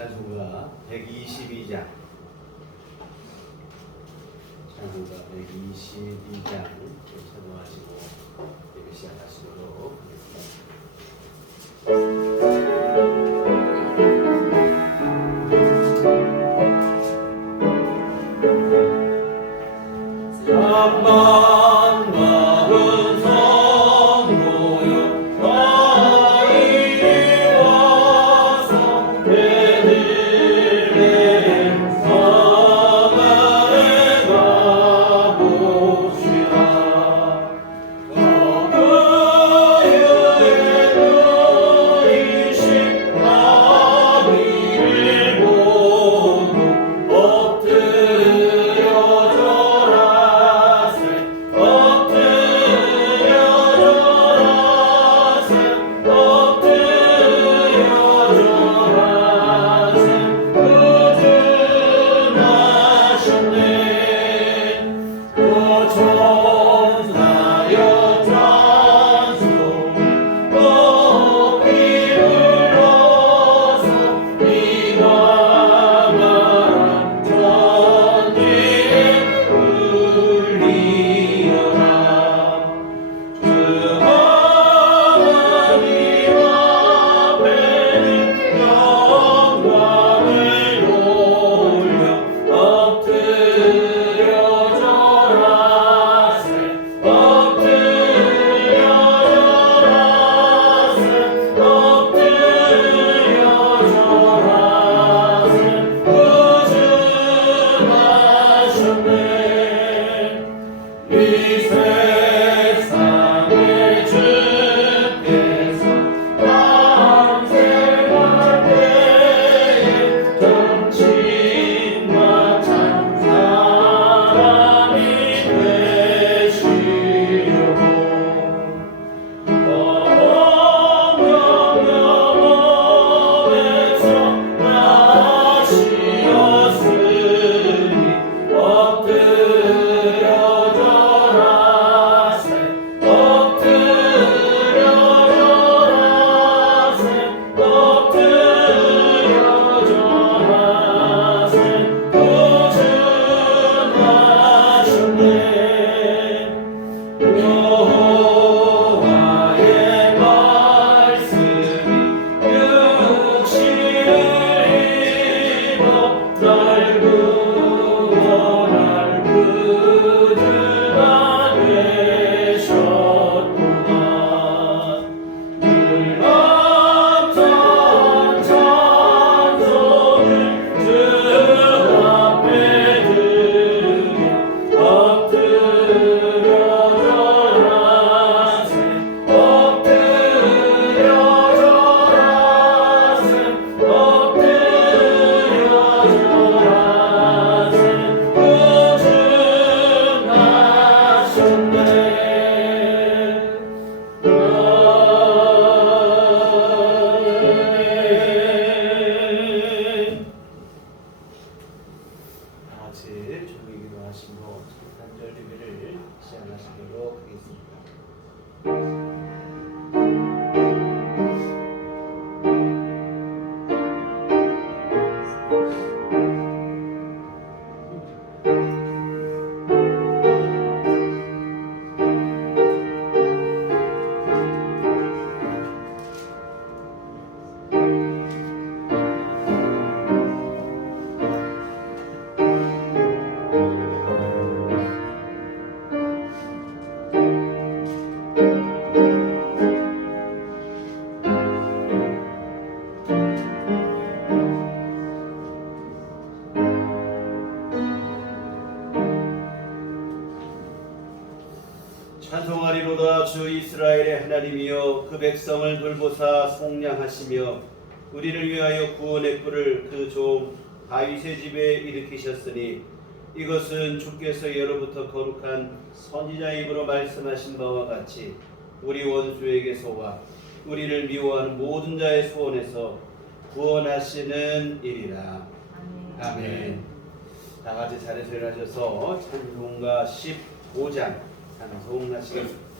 찬송가 122장 찬송가 122장 찬송하시고 예배 시작하시도록 하겠습니다. 찬송하리로다. 주 이스라엘의 하나님이여, 그 백성을 돌보사 속량하시며 우리를 위하여 구원의 뿔을 그 종 다윗의 집에 일으키셨으니 이것은 주께서 예로부터 거룩한 선지자의 입으로 말씀하신 바와 같이 우리 원수에게서와 우리를 미워하는 모든 자의 소원에서 구원하시는 일이라. 아멘. 다 같이 자리에서 일어나셔서 찬송가 15장 찬송하시겠습니다.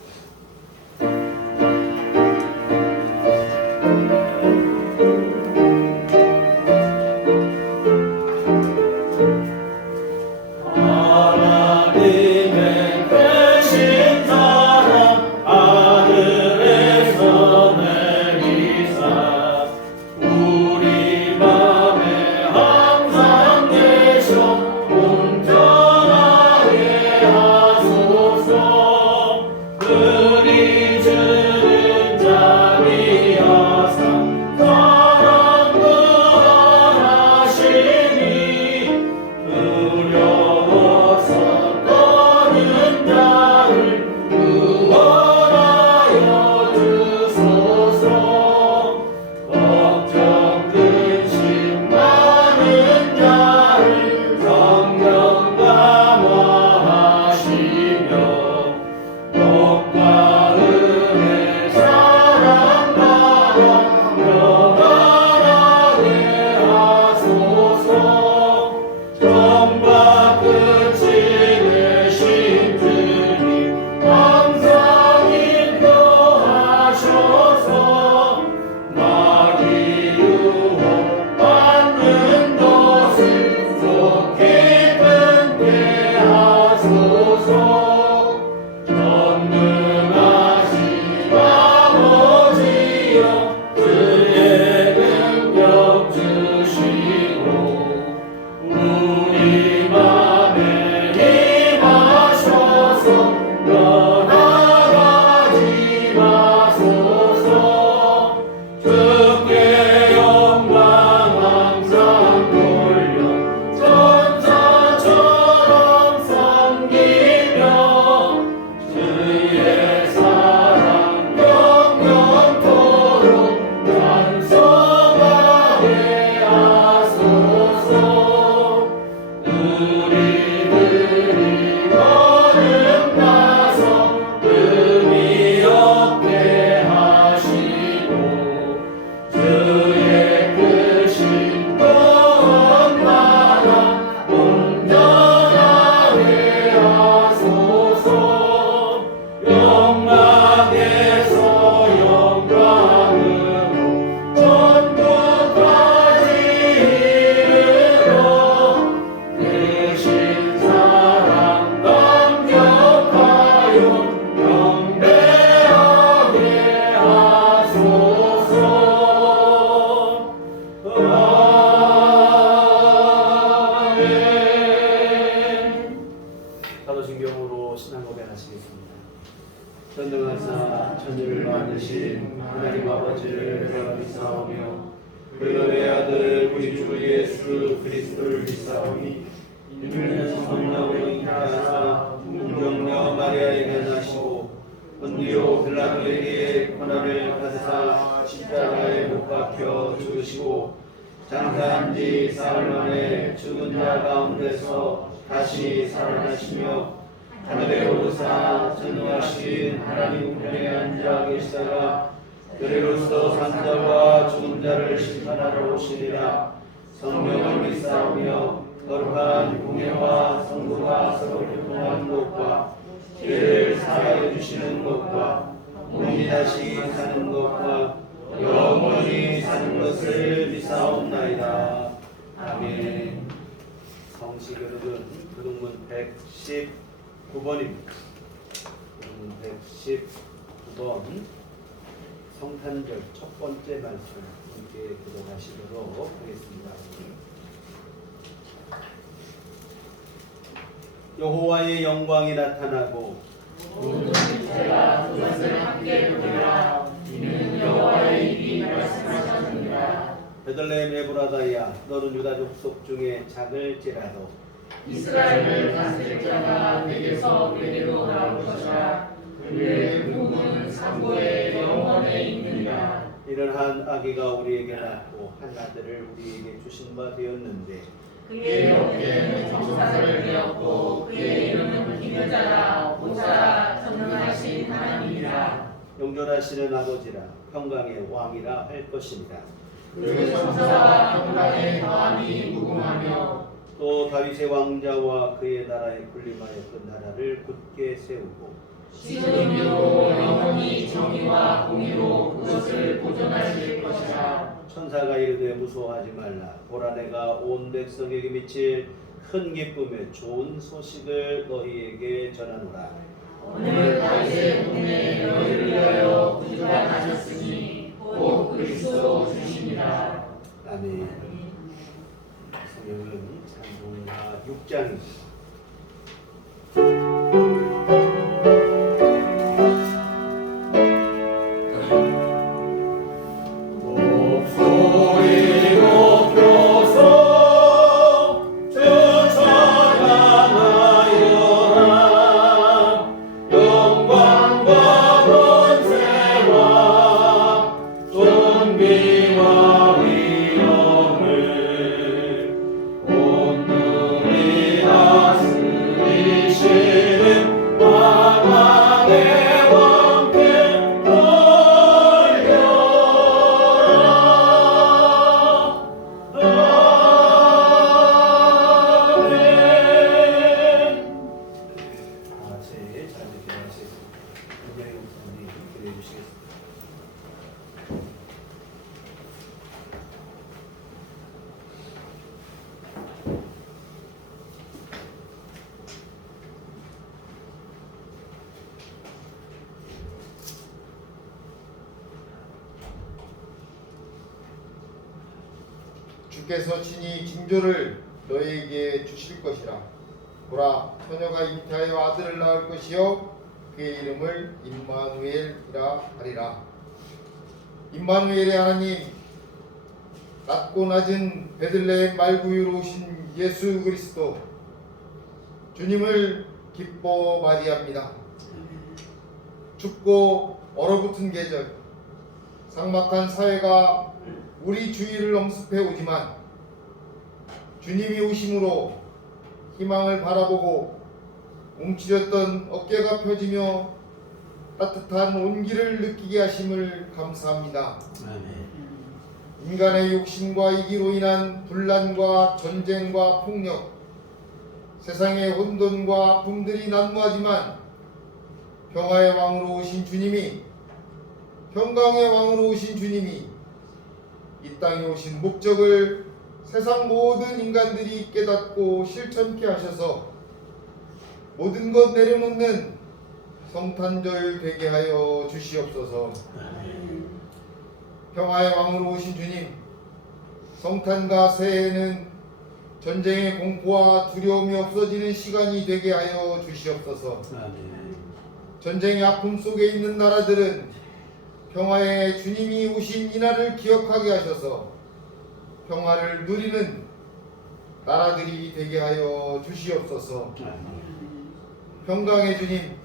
되신 하나님 아버지를 내가 믿사오며 그의 아들 우리 주 예수 그리스도를 믿사오니 이는 성령으로 잉태하사 문경녀 마리아에게 나시고 본디오 빌라도에게 고난을 받으사 십자가에 못 박혀 죽으시고 장사한 지 사흘 만에 죽은 자 가운데서 다시 살아나시며 하늘에 오르사 전능하신 하나님 우편에 앉아 계시다가 그리로서 산자와 죽은 자를 심판하러 오시리라. 성령을 믿사오며 거룩한 공예와 성도가 서로 교통하는 것과 죄를 사하여 주시는 것과 몸이 다시 사는 것과 영원히 사는 것을 믿사옵나이다. 아멘. 성시교독은 교독문 119번입니다. 교독문 119번 성탄절 첫 번째 말씀 함께 교독하시도록 하겠습니다. 여호와의 영광이 나타나고 모든 육체가 그것을 함께 보리라. 이는 여호와의 입이 말씀하셨느니라. 베들레헴 에브라다야 너는 유다 족속 중에 작을지라도 이스라엘을 다스릴 자가 내게서 내게로 나올 것이라. 그의 복은 산고의 영원에 있느니라. 이는 한 아기가 우리에게 낳고 한 아들을 우리에게 주신 바 되었는데 그의 어깨에는 정사를 되었고 그의 이름은 기묘자라. 보좌 전능하신 하나님이라. 영존하시는 아버지라 평강의 왕이라 할 것입니다. 그 정사와 평강의 더함이 무궁하며 또 다윗의 왕자와 그의 나라에 군림하여 그 나라를 굳게 세우고 시온으로 영원히 정의와 공의로 그것을 보존하실 것이라. 천사가 이르되 무서워하지 말라. 보라 내가 온 백성에게 미칠 큰 기쁨의 좋은 소식을 너희에게 전하노라. 오늘 다윗의 동네에 너희를 위하여 구주가 나셨으니 곧 그리스도 주시니라. 아멘. 성경은 찬송가 6장입니다. 주께서 친히 징조를 너희에게 주실 것이라. 보라, 처녀가 잉태하여 아들을 낳을 것이요 그의 이름을 임마누엘이라 하리라. 임마누엘의 하나님, 낮고 낮은 베들레헴 말구유로 오신 예수 그리스도 주님을 기뻐 맞이합니다. 춥고 얼어붙은 계절, 삭막한 사회가 우리 주위를 엄습해 오지만 주님이 오심으로 희망을 바라보고 움츠렸던 어깨가 펴지며 따뜻한 온기를 느끼게 하심을 감사합니다. 아멘. 인간의 욕심과 이기로 인한 분란과 전쟁과 폭력, 세상의 혼돈과 아픔들이 난무하지만 평화의 왕으로 오신 주님이, 평강의 왕으로 오신 주님이 이 땅에 오신 목적을 세상 모든 인간들이 깨닫고 실천케 하셔서 모든 것 내려놓는 성탄절 되게 하여 주시옵소서. 평화의 왕으로 오신 주님, 성탄과 새해에는 전쟁의 공포와 두려움이 없어지는 시간이 되게 하여 주시옵소서. 아멘. 전쟁의 아픔 속에 있는 나라들은 평화의 주님이 오신 이날을 기억하게 하셔서 평화를 누리는 나라들이 되게 하여 주시옵소서. 평강의 주님,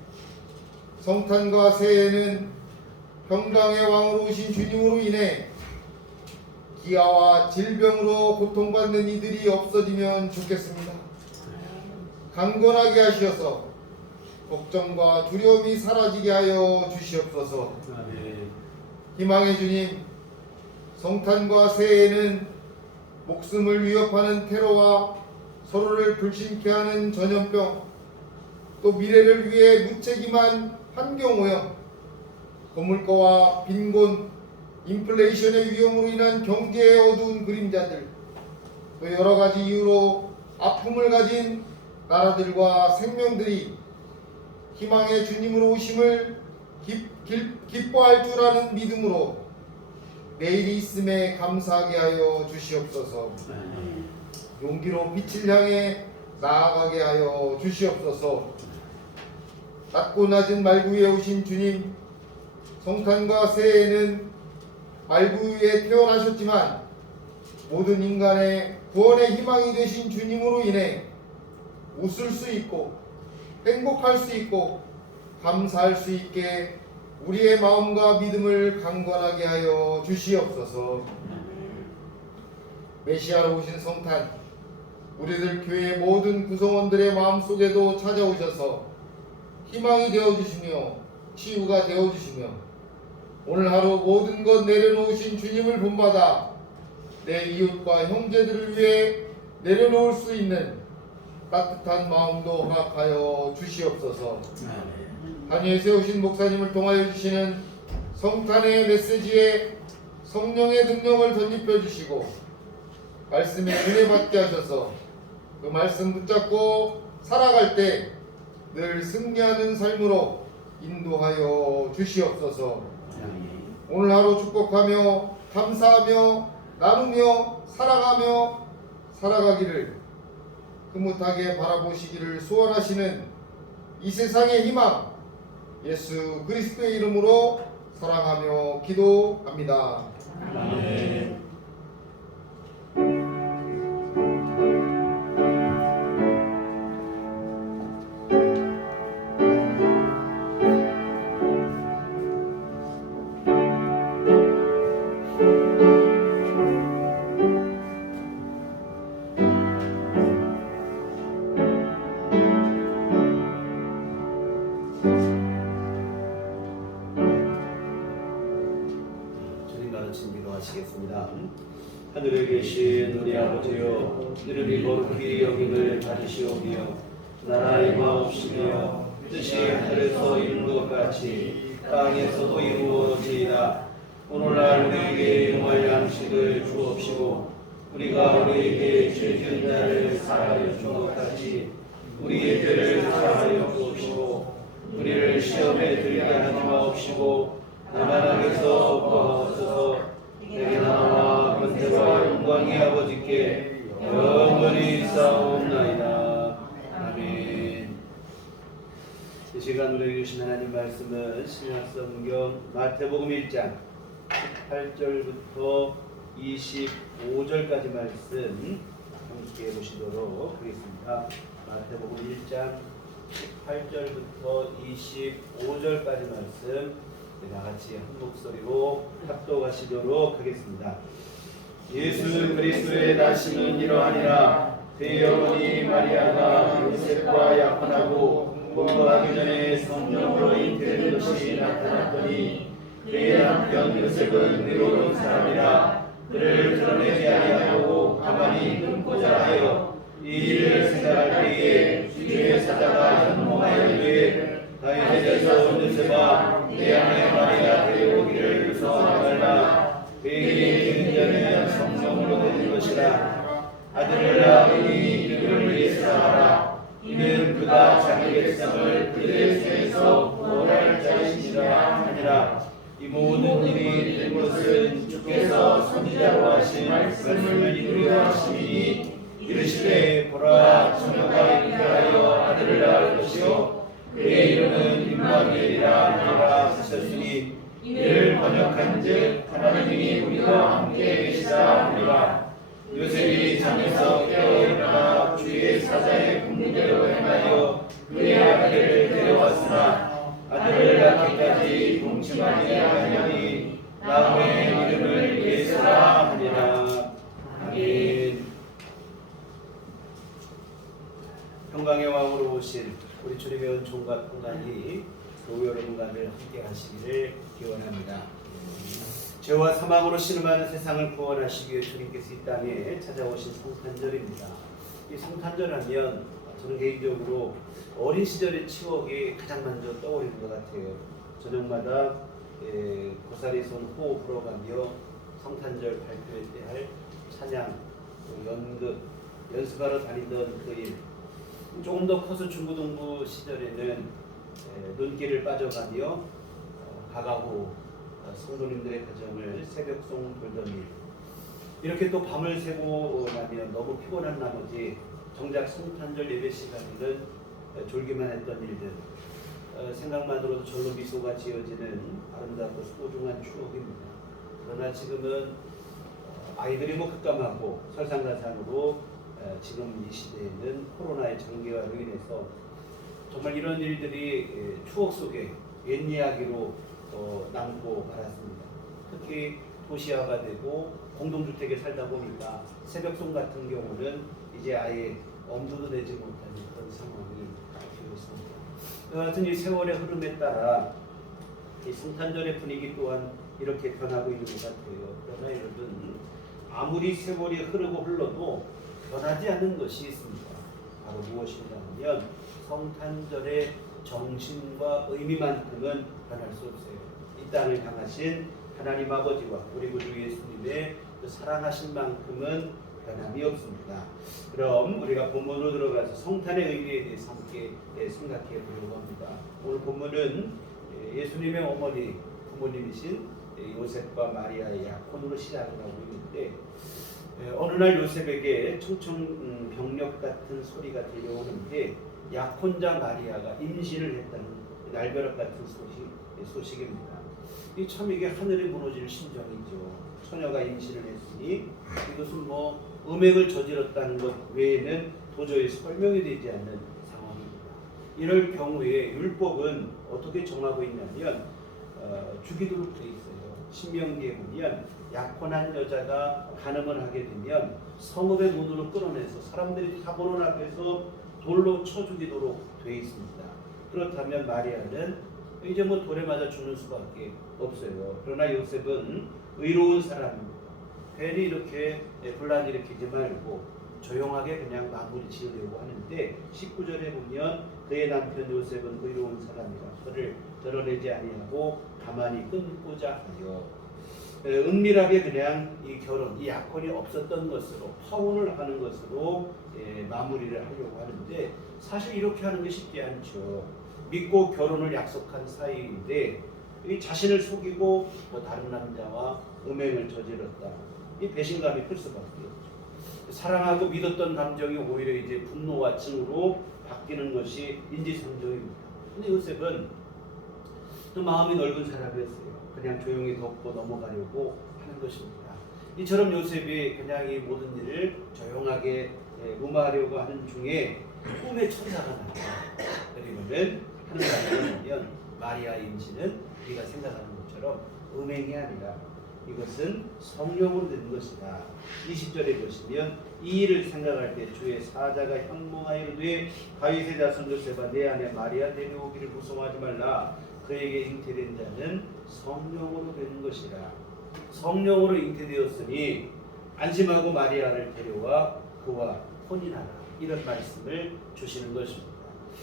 성탄과 새해에는 평강의 왕으로 오신 주님으로 인해 기아와 질병으로 고통받는 이들이 없어지면 좋겠습니다. 강건하게 하시어서 걱정과 두려움이 사라지게 하여 주시옵소서. 희망의 주님, 성탄과 새해에는 목숨을 위협하는 테러와 서로를 불신케 하는 전염병, 또 미래를 위해 무책임한 환경오염, 고물가와 빈곤, 인플레이션의 위험으로 인한 경제의 어두운 그림자들, 또 여러가지 이유로 아픔을 가진 나라들과 생명들이 희망의 주님으로 오심을 기뻐할 줄 아는 믿음으로 내일이 있음에 감사하게 하여 주시옵소서. 용기로 빛을 향해 나아가게 하여 주시옵소서. 낮고 낮은 말구 위에 오신 주님, 성탄과 새해에는 말구 위에 태어나셨지만 모든 인간의 구원의 희망이 되신 주님으로 인해 웃을 수 있고 행복할 수 있고 감사할 수 있게 우리의 마음과 믿음을 강건하게 하여 주시옵소서. 메시아로 오신 성탄, 우리들 교회 모든 구성원들의 마음속에도 찾아오셔서 희망이 되어주시며 치유가 되어주시며 오늘 하루 모든 것 내려놓으신 주님을 본받아 내 이웃과 형제들을 위해 내려놓을 수 있는 따뜻한 마음도 허락하여 주시옵소서. 한위에 세우신 목사님을 통하여 주시는 성탄의 메시지에 성령의 능력을 덧입혀 주시고 말씀에 은혜 받게 하셔서 그 말씀 붙잡고 살아갈 때 늘 승리하는 삶으로 인도하여 주시옵소서. 오늘 하루 축복하며 감사하며 나누며 사랑하며 살아가기를 흐뭇하게 바라보시기를 소원하시는 이 세상의 희망 예수 그리스도의 이름으로 사랑하며 기도합니다. 아멘. 기도하시겠습니다. 하늘에 계신 우리 아버지여, 이름이 거룩히 여김을 받으시오며 나라 임하옵시며 뜻이 하늘에서 이룬 것 같이 땅에서도 이루어지이다. 오늘날 우리에게 용할 양식을 주옵시고 우리가 우리에게 죄 지은 자를 사하여 준 것 같이 우리의 죄를 사하여 주옵시고 우리를 시험에 들게 하지 마옵시고 다만 악에서 구하옵소서. 내게 나와 권세와 영광이 아버지께 영원히 있사옵나이다. 아멘. 이 시간 우리에게 주신 하나님 말씀은 신약성경 마태복음 1장 18절부터 25절까지 말씀 함께 보시도록 하겠습니다. 마태복음 1장 18절부터 25절까지 말씀 다 같이 한 목소리로 합독하시도록 하겠습니다. 예수 그리스도의 나심은 이러하니라. 그의 어머니 마리아가 요셉과 약혼하고 공부하기 전에 성령으로 잉태된 것이 나타났더니 그의 남편 요셉은 의로운 사람이라 그를 드러내지 아니하고 가만히 끊고자 하여 이 일을 생각할 때에 주의 사자가 현몽하여 이르되 다윗에게서 온 요셉아 내 아내 마리아 데려오기를 무서워하지 말라. 그에게 있는 자는 성령으로 되는 것이라. 아들을 낳으니 이름을 예수라 하라. 이는 그가 자기 백성을 그들의 죄에서 구원할 자이시니라 하니라. 이 모든 일이 된 것은 주께서 선지자로 하신 말씀을 이루려 하심이니 이르시되 보라 처녀가 잉태하여 아들을 낳을 것이요 그의 이름은 임마누엘이라 하라 하셨으니 이를 번역한즉 하나님이 우리와 함께 계시다 하리라. 요셉이 잠에서 깨어있다가 주의 사자의 분부대로 행하여 그의 아들을 데려왔으나 아들을 낳기까지 동침하지 아니하니 나음의 이름을 예수라 하니라. 아멘. 평강의 왕으로 오신 우리 주님의 은총과 평강이 교회 여러분과늘 함께 하시기를 기원합니다. 죄와 사망으로 신음하는 세상을 구원하시기 위해 주님께서 이 땅에 찾아오신 성탄절입니다. 이 성탄절하면 저는 개인적으로 어린 시절의 추억이 가장 먼저 떠오르는 것 같아요. 저녁마다 고사리 손 호흡 불어가며 성탄절 발표회 때 할 찬양, 연극, 연습하러 다니던 그 일, 조금 더 커서 중고등부 시절에는 눈길을 빠져가며 가가호 성도님들의 가정을 새벽송 돌던 일, 이렇게 또 밤을 새고 나면 너무 피곤한 나머지 정작 성탄절 예배 시간에는 졸기만 했던 일들, 생각만으로도 절로 미소가 지어지는 아름답고 소중한 추억입니다. 그러나 지금은 아이들이 뭐 급감하고 설상가상으로 지금 이 시대에는 코로나의 장기화로 인해서 정말 이런 일들이 추억 속에 옛 이야기로 남고 말았습니다. 특히 도시화가 되고 공동주택에 살다 보니까 새벽송 같은 경우는 이제 아예 엄두도 내지 못하는 그런 상황이 되었습니다. 여하튼 이 세월의 흐름에 따라 이 성탄절의 분위기 또한 이렇게 변하고 있는 것 같아요. 그러나 여러분, 아무리 세월이 흐르고 흘러도 변하지 않는 것이 있습니다. 바로 무엇인가 하면 성탄절의 정신과 의미만큼은 변할 수 없어요. 이 땅을 향하신 하나님 아버지와 우리 구주 예수님의 그 사랑하신 만큼은 변함이 없습니다. 그럼 우리가 본문으로 들어가서 성탄의 의미에 대해서 함께 생각해 보려고 합니다. 오늘 본문은 예수님의 어머니 부모님이신 요셉과 마리아의 약혼으로 시작을 하고 있는데, 어느 날 요셉에게 청청병력 같은 소리가 들려오는데 약혼자 마리아가 임신을 했다는 날벼락 같은 소식입니다. 이 참 이게 하늘이 무너질 심정이죠. 처녀가 임신을 했으니 이것은 뭐 음행을 저질렀다는 것 외에는 도저히 설명이 되지 않는 상황입니다. 이럴 경우에 율법은 어떻게 정하고 있냐면 죽이도록 돼 있어요. 신명기에 보면 약혼한 여자가 간음을 하게 되면 성읍의 문으로 끌어내서 사람들이 다 보는 앞에서 돌로 쳐 죽이도록 돼 있습니다. 그렇다면 마리아는 이제 뭐 돌에 맞아 죽는 수밖에 없어요. 그러나 요셉은 의로운 사람입니다. 괜히 이렇게 분란 일으키지 말고 조용하게 그냥 마무리 지으려고 하는데 19절에 보면 그의 남편 요셉은 의로운 사람이라 그를 드러내지 아니하고 가만히 끊고자 하여 은밀하게 그냥 이 결혼, 이 약혼이 없었던 것으로 파혼을 하는 것으로 마무리를 하려고 하는데, 사실 이렇게 하는 게 쉽지 않죠. 믿고 결혼을 약속한 사이인데 이 자신을 속이고 뭐 다른 남자와 음행을 저질렀다. 이 배신감이 클 수밖에 없죠. 사랑하고 믿었던 감정이 오히려 이제 분노와 증오로 바뀌는 것이 인지상정입니다. 근데 요셉은 또 마음이 넓은 사람이었어요. 그냥 조용히 덮고 넘어가려고 하는 것입니다. 이처럼 요셉이 그냥 이 모든 일을 조용하게 무마하려고 하는 중에 꿈의 천사가 나옵니다. 그리고는 하는 말을 하면 마리아의 임신은 우리가 생각하는 것처럼 음행이 아니라 이것은 성령으로 된 것이다. 20절에 보시면 이 일을 생각할 때 주의 사자가 현몽하여 이르되 다윗의 자손 요셉아 내 아내 마리아 데려오기를 무서워하지 말라. 그에게 잉태된 자는 성령으로 된 것이라. 성령으로 잉태되었으니 안심하고 마리아를 데려와 그와 혼인하라. 이런 말씀을 주시는 것입니다.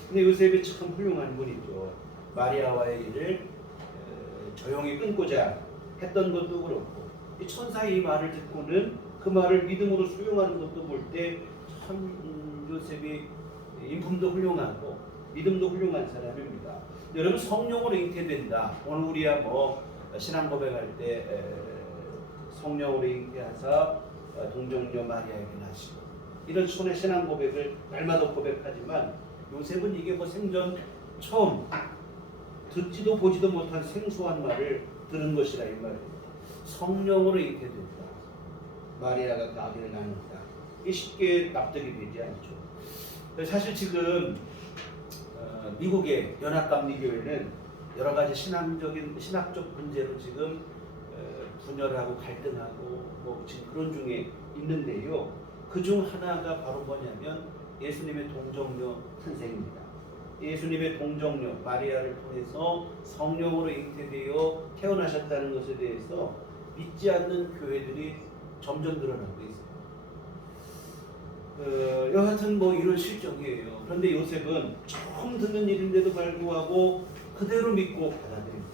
근데 요셉이 참 훌륭한 분이죠. 마리아와의 일을 조용히 끊고자 했던 것도 그렇고, 이 천사의 이 말을 듣고는 그 말을 믿음으로 수용하는 것도 볼 때 참 요셉이 인품도 훌륭하고 믿음도 훌륭한 사람입니다. 여러분, 성령으로 잉태된다. 오늘 우리야 뭐 신앙 고백할 때 성령으로 잉태하사 동정녀 마리아에게 나시고 이런 손의 신앙 고백을 날마다 고백하지만, 요셉은 이게 뭐 생전 처음 듣지도 보지도 못한 생소한 말을 들은 것이라 이 말입니다. 성령으로 잉태된다. 마리아가 그 아기를 낳는다. 이게 쉽게 납득이 되지 않죠. 사실 지금 미국의 연합감리교회는 여러 가지 신학적 문제로 지금 분열하고 갈등하고 뭐 지금 그런 중에 있는데요. 그 중 하나가 바로 뭐냐면 예수님의 동정녀 탄생입니다. 예수님의 동정녀 마리아를 통해서 성령으로 잉태되어 태어나셨다는 것에 대해서 믿지 않는 교회들이 점점 늘어나고 있어요. 여하튼 뭐 이런 실정이에요. 그런데 요셉은 처음 듣는 일인데도 불구하고 그대로 믿고 받아들입니다.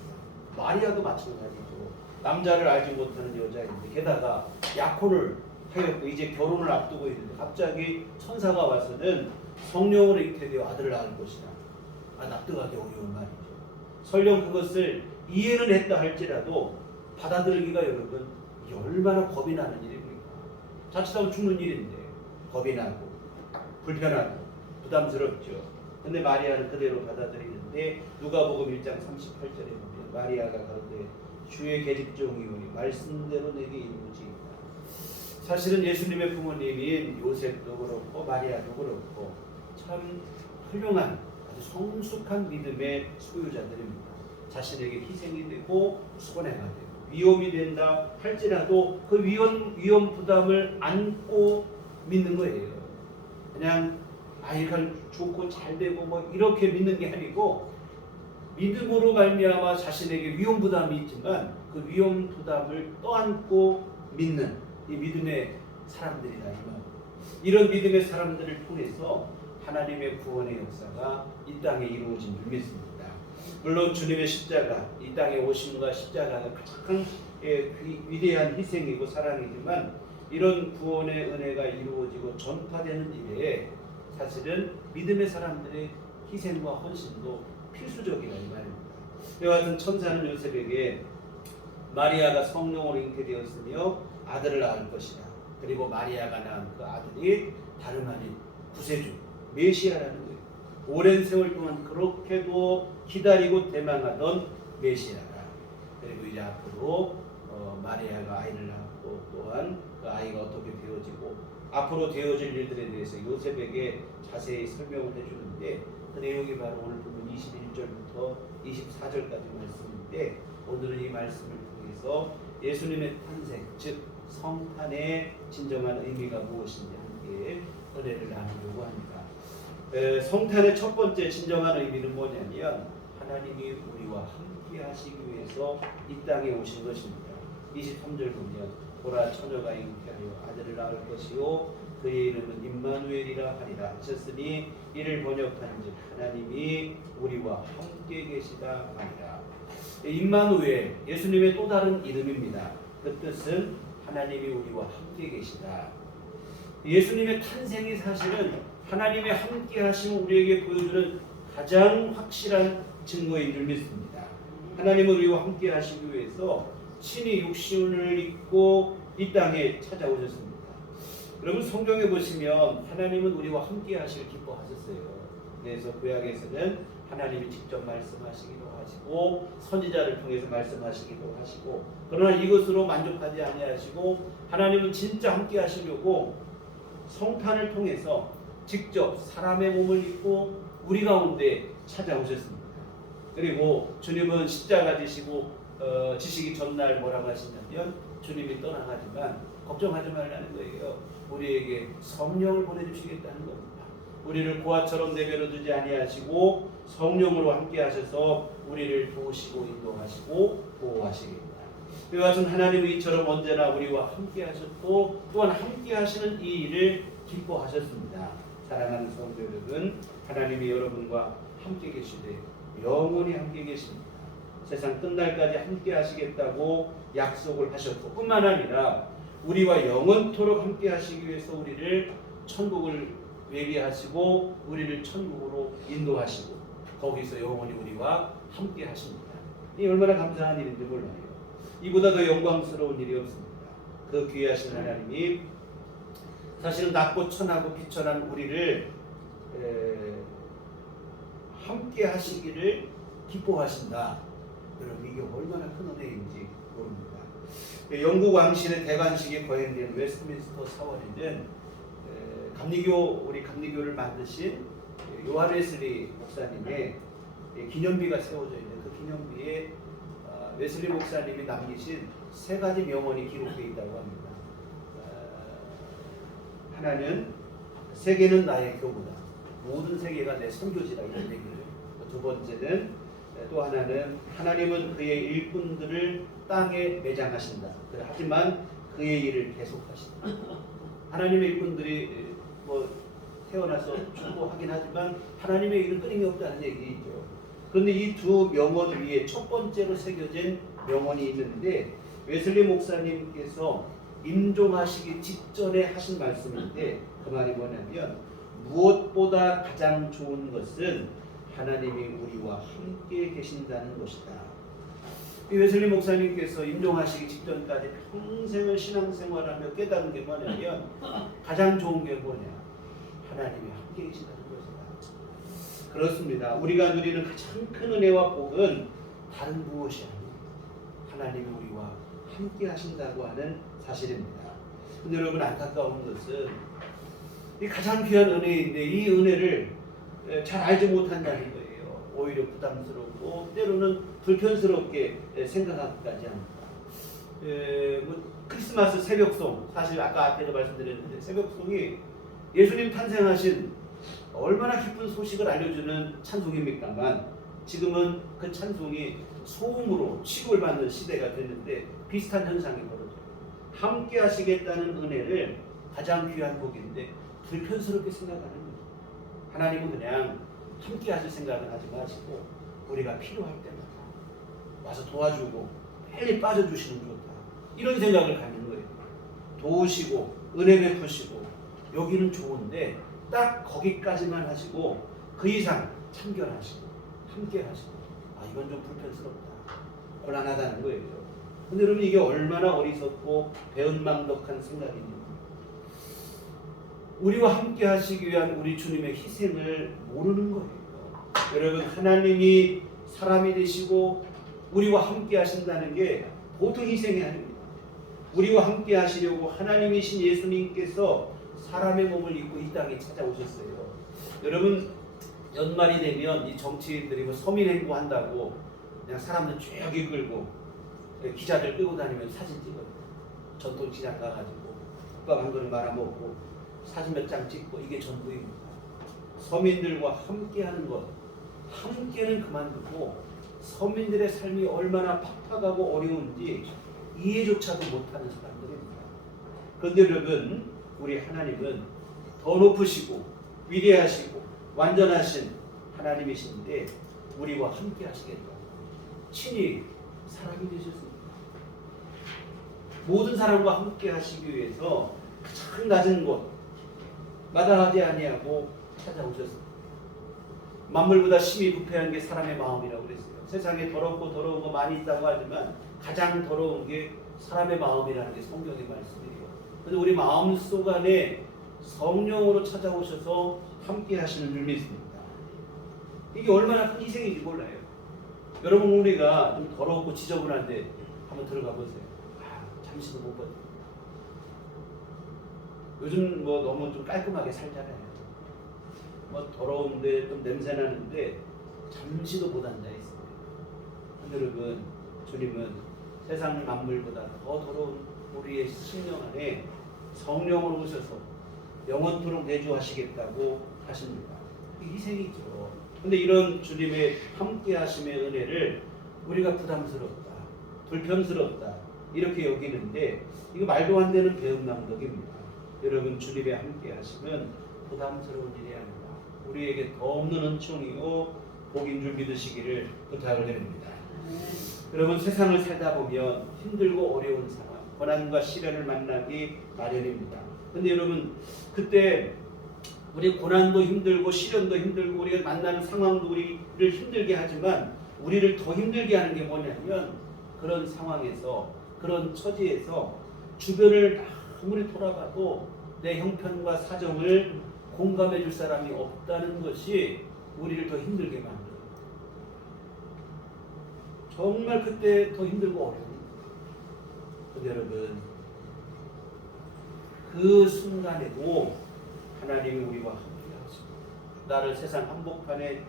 마리아도 마찬가지죠. 남자를 알지 못하는 여자인데 게다가 약혼을 하였고 이제 결혼을 앞두고 있는데 갑자기 천사가 와서는 성령으로 잉태되어 아들을 낳을 것이다. 납득하기 어려운 말이죠. 설령 그것을 이해는 했다 할지라도 받아들이기가 여러분 얼마나 겁이 나는 일입니까? 자칫하면 죽는 일인데 겁이 나고 불편하고 부담스럽죠. 근데 마리아는 그대로 받아들이는데 누가복음 1장 38절에 보면 마리아가 가로되 주의 계집종이오니 말씀대로 내게 이루어지이다. 사실은 예수님의 부모님인 요셉도 그렇고 마리아도 그렇고 참 훌륭한 아주 성숙한 믿음의 소유자들입니다. 자신에게 희생이 되고 손해가 되고 위험이 된다 할지라도 그 위험 부담을 안고 믿는 거예요. 그냥 아이가 좋고 잘 되고 뭐 이렇게 믿는 게 아니고 믿음으로 말미암아 자신에게 위험 부담이 있지만 그 위험 부담을 떠안고 믿는 이 믿음의 사람들이다 이 말. 이런 믿음의 사람들을 통해서 하나님의 구원의 역사가 이 땅에 이루어진 줄 믿습니다. 물론 주님의 십자가, 이 땅에 오심과 십자가가 가장 위대한 희생이고 사랑이지만 이런 구원의 은혜가 이루어지고 전파되는 일에 사실은 믿음의 사람들의 희생과 헌신도 필수적이라 이 말입니다. 이와 같은 천사는 요셉에게 마리아가 성령으로 잉태되었으며 아들을 낳을 것이다. 그리고 마리아가 낳은 그 아들이 다름 아닌 구세주 메시아라는 거예요. 오랜 세월 동안 그렇게도 기다리고 대망하던 메시아라. 그리고 이제 앞으로 마리아가 아이를 낳고 또한 그 아이가 어떻게 되어지고 앞으로 되어질 일들에 대해서 요셉에게 자세히 설명을 해주는데 그 내용이 바로 오늘 부분 21절부터 24절까지 말씀인데 오늘은 이 말씀을 통해서 예수님의 탄생, 즉 성탄의 진정한 의미가 무엇인지 함께 은혜를 나누려고 합니다. 성탄의 첫 번째 진정한 의미는 뭐냐면 하나님이 우리와 함께 하시기 위해서 이 땅에 오신 것입니다. 23절 보면 보라 처녀가 잉태하여 아들을 낳을 것이요 그의 이름은 임마누엘이라 하리라 하셨으니 이를 번역하는즉 하나님이 우리와 함께 계시다 하리라. 임마누엘 예수님의 또 다른 이름입니다. 그 뜻은 하나님이 우리와 함께 계시다. 예수님의 탄생이 사실은 하나님의 함께 하심을 우리에게 보여주는 가장 확실한 증거인 줄 믿습니다. 하나님은 우리와 함께 하시기 위해서 친히 육신을 입고 이 땅에 찾아오셨습니다. 여러분 성경에 보시면 하나님은 우리와 함께 하시길 기뻐하셨어요. 그래서 구약에서는 하나님이 직접 말씀하시기도 하시고 선지자를 통해서 말씀하시기도 하시고 그러나 이것으로 만족하지 아니하시고 하나님은 진짜 함께 하시려고 성탄을 통해서 직접 사람의 몸을 입고 우리 가운데 찾아오셨습니다. 그리고 주님은 십자가 지시기 전날 뭐라고 하시냐면 주님이 떠나가지만 걱정하지 말라는 거예요. 우리에게 성령을 보내주시겠다는 겁니다. 우리를 고아처럼 내버려 두지 아니하시고 성령으로 함께 하셔서 우리를 도우시고 인도하시고 보호하시겠다. 이와 같은 하나님은 이처럼 언제나 우리와 함께 하셨고 또한 함께 하시는 이 일을 기뻐하셨습니다. 사랑하는 성도 여러분, 하나님이 여러분과 함께 계시되 영원히 함께 계십니다. 세상 끝날까지 함께 하시겠다고 약속을 하셨고 뿐만 아니라 우리와 영원토록 함께 하시기 위해서 우리를 천국을 예비하시고 우리를 천국으로 인도하시고 거기서 영원히 우리와 함께 하십니다. 이 얼마나 감사한 일인지 몰라요. 이보다 더 영광스러운 일이 없습니다. 그 귀하신 하나님이 사실은 낮고 천하고 비천한 우리를 함께 하시기를 기뻐하신다. 여러분 이게 얼마나 큰 은혜인지 모릅니다. 영국 왕실의 대관식이 거행된 웨스트민스터 사원에는 우리 감리교를 만드신 요한 웨슬리 목사님의 기념비가 세워져 있는 그 기념비에 웨슬리 목사님이 남기신 3가지 명언이 기록되어 있다고 합니다. 하나는 세계는 나의 교구다. 모든 세계가 내 선교지다 이런 얘기를. 두 번째는 또 하나는 하나님은 그의 일꾼들을 땅에 매장하신다. 하지만 그의 일을 계속하신다. 하나님의 일꾼들이 태어나서 충고하긴 하지만 하나님의 일은 끊임이 없다는 얘기죠. 그런데 이 두 명언 위에 첫 번째로 새겨진 명언이 있는데 웨슬리 목사님께서 임종하시기 직전에 하신 말씀인데 그 말이 뭐냐면 무엇보다 가장 좋은 것은 하나님이 우리와 함께 계신다는 것이다. 이 웨슬리 목사님께서 임종하시기 직전까지 평생을 신앙생활하며 깨달은 게 뭐냐면 가장 좋은 게 뭐냐? 하나님이 함께 계신다는 것이다. 그렇습니다. 우리가 누리는 가장 큰 은혜와 복은 다른 무엇이 아니에요. 하나님이 우리와 함께 하신다고 하는 사실입니다. 근데 여러분 안타까운 것은 이 가장 귀한 은혜인데 이 은혜를 잘 알지 못한다는 거예요. 오히려 부담스럽고 때로는 불편스럽게 생각하기까지 합니다. 크리스마스 새벽송, 사실 아까 앞에도 말씀드렸는데 새벽송이 예수님 탄생하신 얼마나 기쁜 소식을 알려주는 찬송입니까만 지금은 그 찬송이 소음으로 취급을 받는 시대가 됐는데 비슷한 현상이 벌어져요. 함께 하시겠다는 은혜를 가장 귀한 복인데 불편스럽게 생각하는 거예요. 하나님은 그냥 함께 하실 생각은 하지 마시고 우리가 필요할 때마다 와서 도와주고 빨리 빠져주시면 좋다. 이런 생각을 갖는 거예요. 도우시고 은혜 베푸시고 여기는 좋은데 딱 거기까지만 하시고 그 이상 참견하시고 함께 하시고 이건 좀 불편스럽다. 곤란하다는 거예요. 근데 여러분 이게 얼마나 어리석고 배은망덕한 생각입니까? 우리와 함께 하시기 위한 우리 주님의 희생을 모르는 거예요. 여러분 하나님이 사람이 되시고 우리와 함께 하신다는 게 보통 희생이 아닙니다. 우리와 함께 하시려고 하나님이신 예수님께서 사람의 몸을 입고 이 땅에 찾아오셨어요. 여러분 연말이 되면 이 정치인들이 서민 행보한다고 그냥 사람들 쭉 이끌고 기자들 끌고 다니면 사진 찍어요. 전통시장 가가지고 국밥 한 그릇 말아먹고 사진 몇 장 찍고 이게 전부입니다. 서민들과 함께하는 것, 함께는 그만두고 서민들의 삶이 얼마나 팍팍하고 어려운지 이해조차도 못하는 사람들입니다. 그런데 여러분 우리 하나님은 더 높으시고 위대하시고 완전하신 하나님이신데 우리와 함께 하시겠다. 친히 사람이 되셨습니다. 모든 사람과 함께 하시기 위해서 가장 낮은 곳 마다하지 아니하고 찾아오셨습니다. 만물보다 심히 부패한 게 사람의 마음이라고 그랬어요. 세상에 더럽고 더러운 거 많이 있다고 하지만 가장 더러운 게 사람의 마음이라는 게 성경의 말씀이에요. 그래서 우리 마음속 안에 성령으로 찾아오셔서 함께 하시는 줄 믿습니다. 이게 얼마나 큰 희생인지 몰라요. 여러분 우리가 좀 더럽고 지저분한데 한번 들어가 보세요. 잠시도 못 버텨요. 요즘 너무 좀 깔끔하게 살잖아요. 더러운데 좀 냄새 나는데 잠시도 못 앉아 있어요. 근데 여러분 주님은 세상 만물보다 더 더러운 우리의 심령 안에 성령으로 오셔서 영원토록 내주하시겠다고 하십니다. 희생이죠. 근데 이런 주님의 함께 하심의 은혜를 우리가 부담스럽다, 불편스럽다 이렇게 여기는데 이거 말도 안 되는 배은망덕입니다. 여러분 주님의 함께 하심은 부담스러운 일이 아닙니다. 우리에게 더 없는 은총이고 복인 줄 믿으시기를 부탁을 드립니다. 여러분 세상을 살다 보면 힘들고 어려운 상황, 고난과 시련을 만나기 마련입니다. 근데 여러분 그때 우리 고난도 힘들고 시련도 힘들고 우리가 만나는 상황도 우리를 힘들게 하지만 우리를 더 힘들게 하는 게 뭐냐면 그런 상황에서 그런 처지에서 주변을 아무리 돌아봐도 내 형편과 사정을 공감해 줄 사람이 없다는 것이 우리를 더 힘들게 만들어요. 정말 그때 더 힘들고 어려운. 근데 여러분 그 순간에도 하나님이 우리와 함께 하시고 나를 세상 한복판에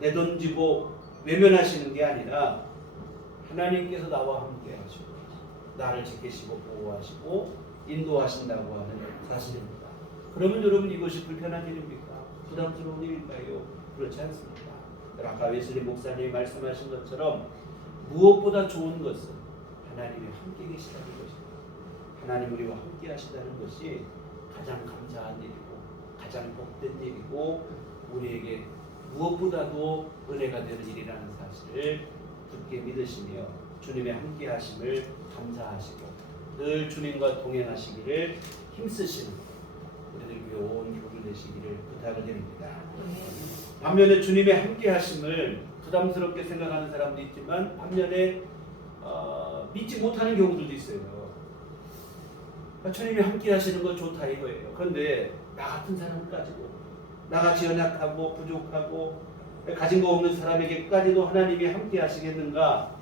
내던지고 외면하시는 게 아니라 하나님께서 나와 함께 하시고 나를 지키시고 보호하시고 인도하신다고 하는 사실입니다. 그러면 여러분 이것이 불편한 일입니까? 부담스러운 일일까요? 그렇지 않습니다. 아까 웨슬리 목사님이 말씀하신 것처럼 무엇보다 좋은 것은 하나님이 함께 계시다는 것입니다. 하나님 우리와 함께 하시다는 것이 가장 감사한 일이고 가장 복된 일이고 우리에게 무엇보다도 은혜가 되는 일이라는 사실을 굳게 믿으시며 주님의 함께 하심을 감사하시고 늘 주님과 동행하시기를 힘쓰시는 우리들 교회 온 교회 되시기를 부탁을 드립니다. 반면에 주님의 함께 하심을 부담스럽게 생각하는 사람도 있지만 반면에 믿지 못하는 경우들도 있어요. 주님이 함께 하시는 건 좋다 이거예요. 그런데 나 같은 사람까지도 나같이 연약하고 부족하고 가진 거 없는 사람에게까지도 하나님이 함께 하시겠는가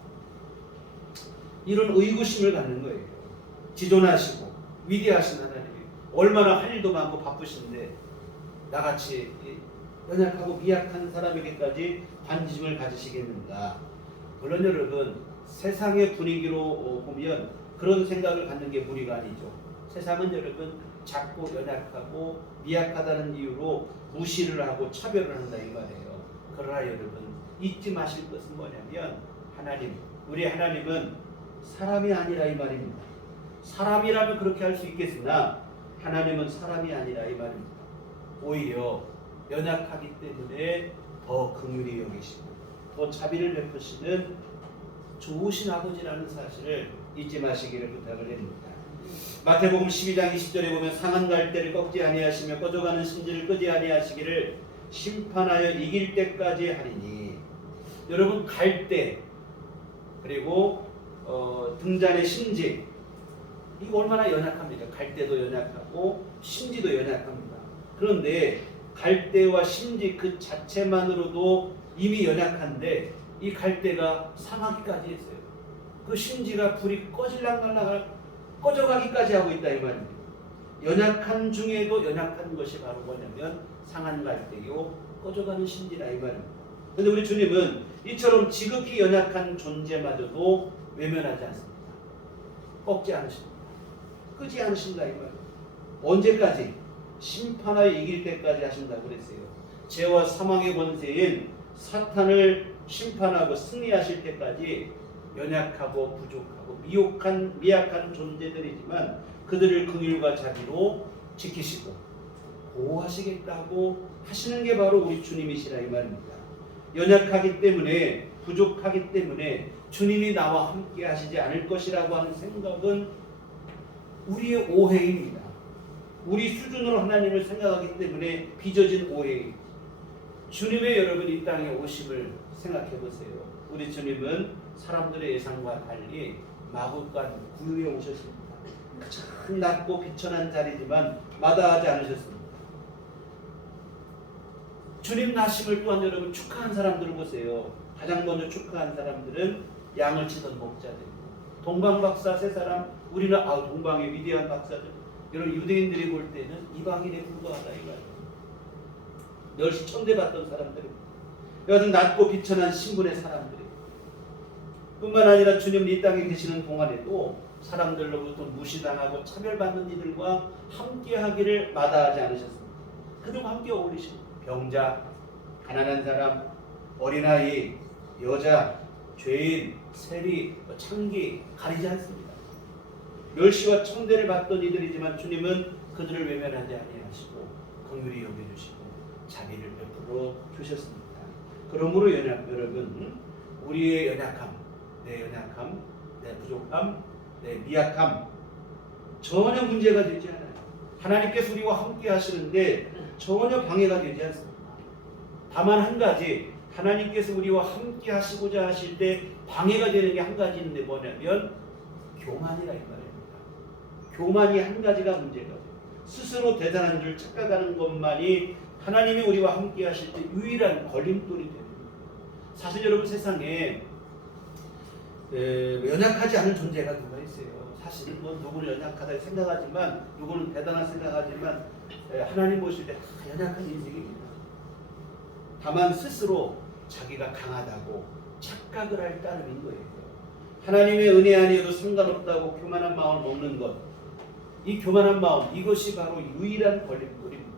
이런 의구심을 갖는 거예요. 지존하시고 위대하신 하나님이 얼마나 할 일도 많고 바쁘신데 나같이 연약하고 미약한 사람에게까지 관심을 가지시겠는가. 물론 여러분 세상의 분위기로 보면 그런 생각을 갖는 게 무리가 아니죠. 세상은 여러분 작고 연약하고 미약하다는 이유로 무시를 하고 차별을 한다 이 말이에요. 그러나 여러분 잊지 마실 것은 뭐냐면 하나님, 우리 하나님은 사람이 아니라 이 말입니다. 사람이라면 그렇게 할 수 있겠으나 하나님은 사람이 아니라 이 말입니다. 오히려 연약하기 때문에 더 긍휼히 여기시고 더 자비를 베푸시는 좋으신 아버지라는 사실을 잊지 마시기를 부탁을 드립니다. 마태복음 12장 20절에 보면 상한 갈대를 꺾지 아니하시며 꺼져가는 심지를 끄지 아니하시기를 심판하여 이길 때까지 하리니. 여러분 갈대 그리고 등잔의 심지 이거 얼마나 연약합니까? 갈대도 연약하고 심지도 연약합니다. 그런데 갈대와 심지 그 자체만으로도 이미 연약한데 이 갈대가 상하기까지 했어요. 그 심지가 불이 꺼져가기까지 하고 있다 이 말입니다. 연약한 중에도 연약한 것이 바로 뭐냐면 상한 갈대요 꺼져가는 심지라 이 말입니다. 그런데 우리 주님은 이처럼 지극히 연약한 존재마저도 외면하지 않습니다. 꺾지 않으십니다. 끄지 않으신다 이 말입니다. 언제까지? 심판하여 이길 때까지 하신다고 그랬어요. 죄와 사망의 권세인 사탄을 심판하고 승리하실 때까지 연약하고 부족하고 미약한 존재들이지만 그들을 긍휼과 자비로 지키시고 보호하시겠다고 하시는 게 바로 우리 주님이시라 이 말입니다. 연약하기 때문에 부족하기 때문에 주님이 나와 함께 하시지 않을 것이라고 하는 생각은 우리의 오해입니다. 우리 수준으로 하나님을 생각하기 때문에 빚어진 오해입니다. 주님의 여러분 이 땅에 오심을 생각해 보세요. 우리 주님은 사람들의 예상과 달리 마구간 구유에 오셨습니다. 가장 낮고 비천한 자리지만 마다하지 않으셨습니다. 주님 나심을 또한 여러분 축하한 사람들을 보세요. 가장 먼저 축하한 사람들은 양을 치던 목자들, 동방박사 세 사람. 우리는 동방의 위대한 박사들. 여러분 유대인들이 볼 때는 이방인에 불과하다 이거예요. 멸시 천대받던 사람들입니다. 여하튼 낮고 비천한 신분의 사람들이 뿐만 아니라 주님 이 땅에 계시는 동안에도 사람들로부터 무시당하고 차별받는 이들과 함께하기를 마다하지 않으셨습니다. 그들과 함께 어울리신 병자, 가난한 사람, 어린아이, 여자, 죄인, 세리, 창기 가리지 않습니다. 멸시와 천대를 받던 이들이지만 주님은 그들을 외면하지 아니하시고 긍휼히 여겨주시고 자비를 베풀어 주셨습니다. 그러므로 여러분 우리의 연약함, 내 부족함, 내 미약함 전혀 문제가 되지 않아요. 하나님께서 우리와 함께 하시는데 전혀 방해가 되지 않습니다. 다만 한 가지 하나님께서 우리와 함께 하시고자 하실 때 방해가 되는 게 한 가지 있는데 뭐냐면 교만이라 이 말입니다. 교만이 한 가지가 문제가 돼요. 스스로 대단한 줄 착각하는 것만이 하나님이 우리와 함께 하실 때 유일한 걸림돌이 됩니다. 사실 여러분 세상에 연약하지 않은 존재가 누가 있어요? 사실은 뭐 누구는 연약하다 생각하지만 누구는 대단한 생각하지만 하나님 보실 때 연약한 인생입니다. 다만 스스로 자기가 강하다고 착각을 할 따름인 거예요. 하나님의 은혜 아니어도 상관없다고 교만한 마음을 먹는 것, 이 교만한 마음, 이것이 바로 유일한 걸림돌입니다.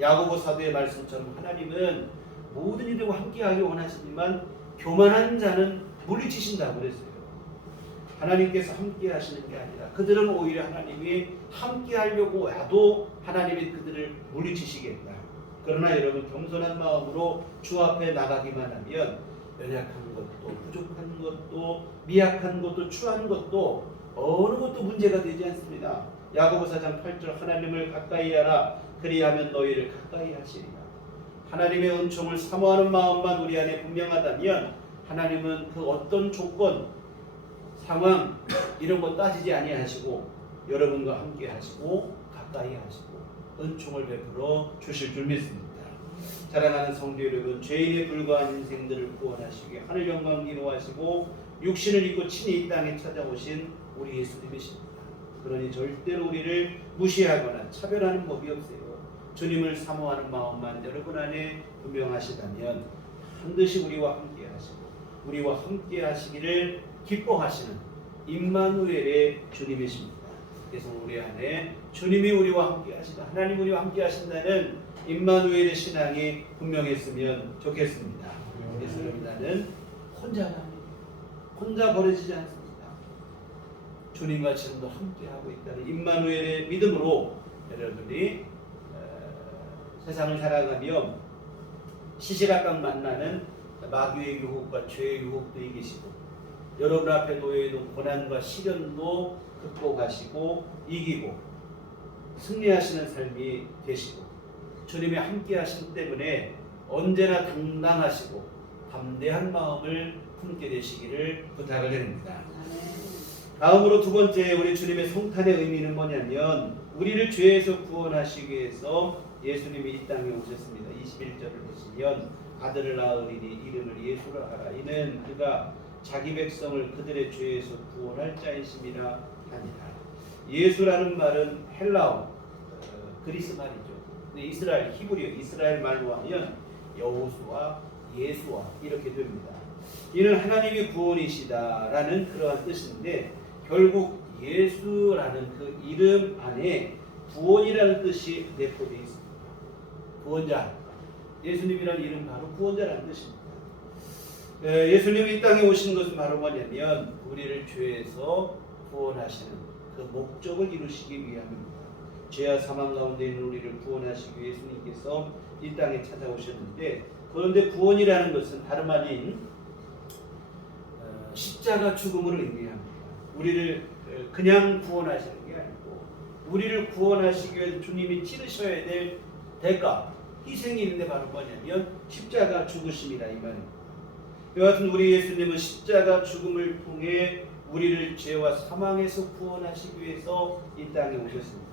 야고보 사도의 말씀처럼 하나님은 모든 이들과 함께하기 원하시지만 교만한 자는 물리치신다고 그랬어요. 하나님께서 함께하시는 게 아니라 그들은 오히려 하나님이 함께하려고 해도 하나님이 그들을 물리치시겠다. 그러나 여러분 겸손한 마음으로 주 앞에 나가기만 하면 연약한 것도 부족한 것도 미약한 것도 추한 것도 어느 것도 문제가 되지 않습니다. 야고보 4장 8절 하나님을 가까이 하라 그리하면 너희를 가까이 하시리라. 하나님의 은총을 사모하는 마음만 우리 안에 분명하다면 하나님은 그 어떤 조건, 상황 이런 거 따지지 아니하시고 여러분과 함께 하시고 가까이 하시고 은총을 베풀어 주실 줄 믿습니다. 사랑하는 성도 여러분, 죄인에 불과한 인생들을 구원하시기 하늘 영광 기노하시고 육신을 입고 친히 이 땅에 찾아오신 우리 예수님이십니다. 그러니 절대로 우리를 무시하거나 차별하는 법이 없어요. 주님을 사모하는 마음만 여러분 안에 분명하시다면 반드시 우리와 함께 하시고 우리와 함께 하시기를 기뻐하시는 임마누엘의 주님이십니다. 그래서 우리 안에 주님이 우리와 함께 하시다, 하나님 우리와 함께 하신다는 임마누엘의 신앙이 분명했으면 좋겠습니다. 그래서 여러분 나는 혼자가 아닙니다. 혼자 버려지지 않습니다. 주님과 지금도 함께하고 있다는 임마누엘의 믿음으로 여러분이 세상을 살아가며 시시각각 만나는 마귀의 유혹과 죄의 유혹도 이기시고 여러분 앞에 놓여있는 고난과 시련도 극복하시고 이기고 승리하시는 삶이 되시고 주님이 함께 하시기 때문에 언제나 당당하시고 담대한 마음을 품게 되시기를 부탁을 드립니다. 다음으로 두 번째 우리 주님의 성탄의 의미는 뭐냐면 우리를 죄에서 구원하시기 위해서 예수님이 이 땅에 오셨습니다. 21절을 보시면 아들을 낳으리니 이름을 예수라 하라. 이는 그가 자기 백성을 그들의 죄에서 구원할 자이심이라 하니라. 예수라는 말은 헬라어 그리스 말이죠. 근데 이스라엘 히브리어 이스라엘 말로 하면 여호수아 예수와 이렇게 됩니다. 이는 하나님의 구원이시다라는 그러한 뜻인데 결국 예수라는 그 이름 안에 구원이라는 뜻이 내포되어 있습니다. 구원자, 예수님이라는 이름 바로 구원자라는 뜻입니다. 예수님이 이 땅에 오신 것은 바로 뭐냐면 우리를 죄에서 구원하시는 그 목적을 이루시기 위함입니다. 죄와 사망 가운데 있는 우리를 구원하시기 위해 예수님께서 이 땅에 찾아오셨는데 그런데 구원이라는 것은 다름 아닌 십자가 죽음을 의미합니다. 우리를 그냥 구원하시는 게 아니고 우리를 구원하시기 위해 주님이 치르셔야 될 대가, 희생이 있는데 바로 뭐냐면 십자가 죽으심이라 이 말입니다. 여하튼 우리 예수님은 십자가 죽음을 통해 우리를 죄와 사망에서 구원하시기 위해서 이 땅에 오셨습니다.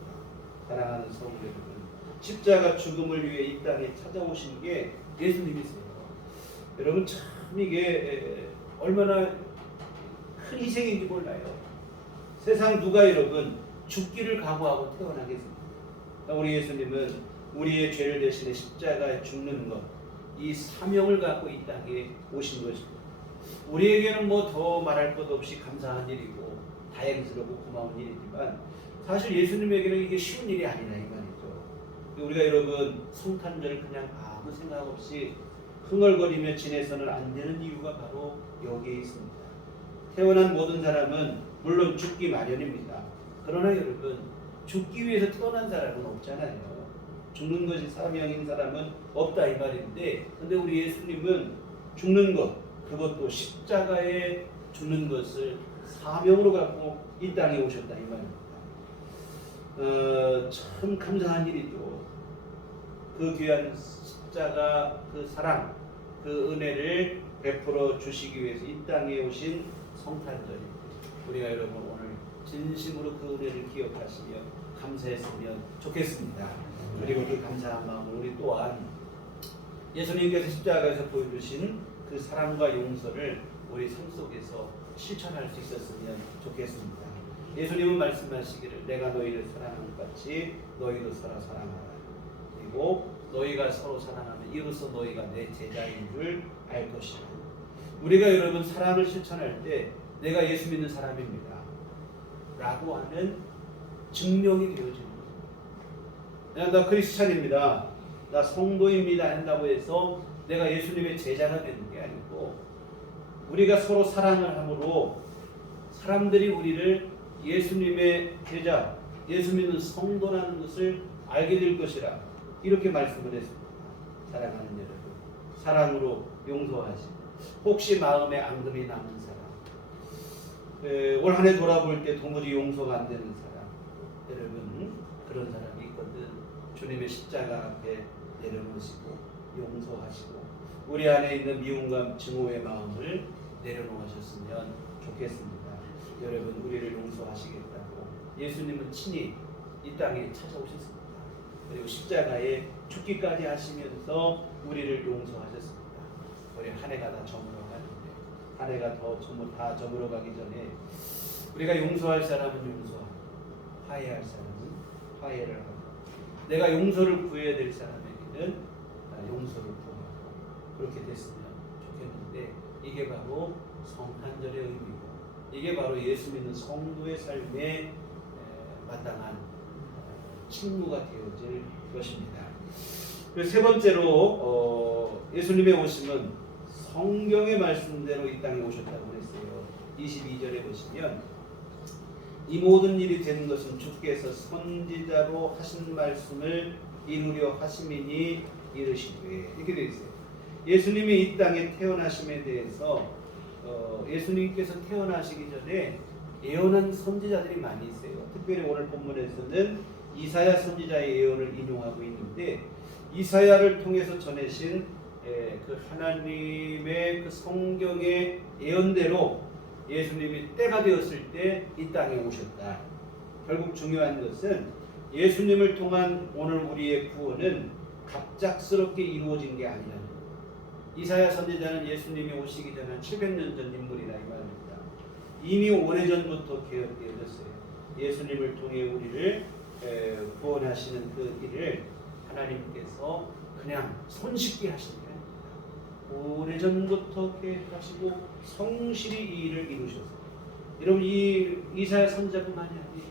사랑하는 성도 여러분, 십자가 죽음을 위해 이 땅에 찾아오신 게 예수님이세요. 여러분 참 이게 얼마나 큰 희생인지 몰라요. 세상 누가 여러분 죽기를 각오하고 태어나겠습니까? 우리 예수님은 우리의 죄를 대신해 십자가에 죽는 것, 이 사명을 갖고 이 땅에 오신 것입니다. 우리에게는 뭐 더 말할 것 없이 감사한 일이고 다행스럽고 고마운 일이지만 사실 예수님에게는 이게 쉬운 일이 아니라 이 말이죠. 우리가 여러분 성탄절 그냥 아무 생각 없이 흥얼거리며 지내서는 안 되는 이유가 바로 여기에 있습니다. 태어난 모든 사람은 물론 죽기 마련입니다. 그러나 여러분 죽기 위해서 태어난 사람은 없잖아요. 죽는 것이 사명인 사람은 없다 이 말인데 근데 우리 예수님은 죽는 것 그것도 십자가에 죽는 것을 사명으로 갖고 이 땅에 오셨다 이 말입니다. 참 감사한 일이죠. 그 귀한 십자가 그 사랑 그 은혜를 베풀어 주시기 위해서 이 땅에 오신 성탄절입니다. 우리가 여러분 오늘 진심으로 그 은혜를 기억하시며 감사했으면 좋겠습니다. 그리고 그 감사한 마음을 우리 또한 예수님께서 십자가에서 보여주신 그 사랑과 용서를 우리 삶 속에서 실천할 수 있었으면 좋겠습니다. 예수님은 말씀하시기를 내가 너희를 사랑한 것 같이 너희도 서로 사랑하라. 그리고 너희가 서로 사랑하면 이로써 너희가 내 제자인 줄 알 것이라. 우리가 여러분 사랑을 실천할 때 내가 예수 믿는 사람입니다 라고 하는 증명이 되어지는 거예요. 그냥 나 크리스찬입니다, 나 성도입니다 한다고 해서 내가 예수님의 제자가 되는 게 아니고 우리가 서로 사랑을 함으로 사람들이 우리를 예수님의 제자, 예수 믿는 성도라는 것을 알게 될 것이라 이렇게 말씀을 했습니다. 사랑하는 여러분, 사랑으로 용서하시고 혹시 마음에 앙금이 남은 사람, 올 한 해 돌아볼 때 도무지 용서가 안 되는 사람, 여러분 그런 사람이 있거든. 주님의 십자가 앞에 내려놓으시고 용서하시고 우리 안에 있는 미움과 증오의 마음을 내려놓으셨으면 좋겠습니다. 여러분 우리를 용서하시겠다고 예수님은 친히 이 땅에 찾아오셨습니다. 그리고 십자가에 죽기까지 하시면서 우리를 용서하셨습니다. 우리 한 해가 다 저물어 가는데 한 해가 다 저물어 가기 전에 우리가 용서할 사람은 용서하고 화해할 사람은 화해를 하고 내가 용서를 구해야 될 사람에게는 용서를 구하고 그렇게 됐으면 좋겠는데 이게 바로 성탄절의 의미고 이게 바로 예수 믿는 성도의 삶에 마땅한 친구가 되어질 것입니다. 그리고 세 번째로 예수님의 오심은 성경의 말씀대로 이 땅에 오셨다고 했어요. 22절에 보시면 이 모든 일이 된 것은 주께서 선지자로 하신 말씀을 이루려 하심이니 이르시되 이렇게 되어 있어요. 예수님이 이 땅에 태어나심에 대해서 예수님께서 태어나시기 전에 예언한 선지자들이 많이 있어요. 특별히 오늘 본문에서는 이사야 선지자의 예언을 인용하고 있는데 이사야를 통해서 전해진 그 하나님의 그 성경의 예언대로 예수님이 때가 되었을 때 이 땅에 오셨다. 결국 중요한 것은 예수님을 통한 오늘 우리의 구원은 갑작스럽게 이루어진 게 아니라는 거예요. 이사야 선지자는 예수님이 오시기 전 한 700년 전 인물이라 이 말입니다. 이미 오래전부터 계획되어졌어요. 예수님을 통해 우리를 구원하시는 그 일을 하나님께서 그냥 손쉽게 하신 게 아닙니다. 오래전부터 계획하시고 성실히 이 일을 이루셨어요. 여러분 이 이사야 선지자뿐만이 아니에요.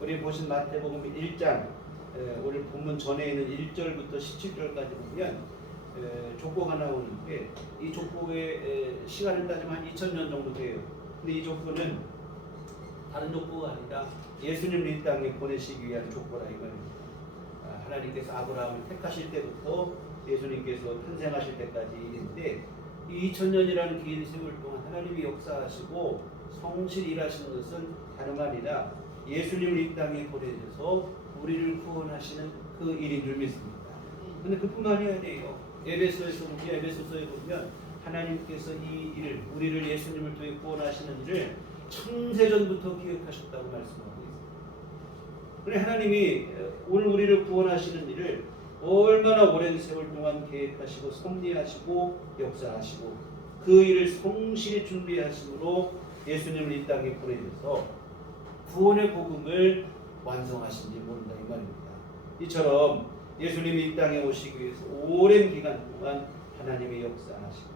우리 보신 마태복음 1장 오늘 본문 전에 있는 1절부터 17절까지 보면 족보가 나오는데 이 족보의 시간을 따지면 한 2000년 정도 돼요. 근데 이 족보는 다른 족보가 아니라 예수님을 이 땅에 보내시기 위한 족보라 이 말입니다. 하나님께서 아브라함을 택하실 때부터 예수님께서 탄생하실 때까지 일인데 이 2000년이라는 긴 세월 동안 하나님이 역사하시고 성실히 일하시는 것은 다름 아니라 예수님을 이 땅에 보내셔서 우리를 구원하시는 그 일인 줄 믿습니다. 그런데 그뿐만이 아니에요. 에베소서에 보면 하나님께서 이 일을 우리를 예수님을 통해 구원하시는 일을 창세전부터 기획하셨다고 말씀하고 있습니다. 그래 하나님이 오늘 우리를 구원하시는 일을 얼마나 오랜 세월 동안 계획하시고 섭리하시고 역사하시고 그 일을 성실히 준비하심으로 예수님을 이 땅에 보내셔서 구원의 복음을 완성하신지 모른다 이 말입니다. 이처럼 예수님이 이 땅에 오시기 위해서 오랜 기간 동안 하나님의 역사하시고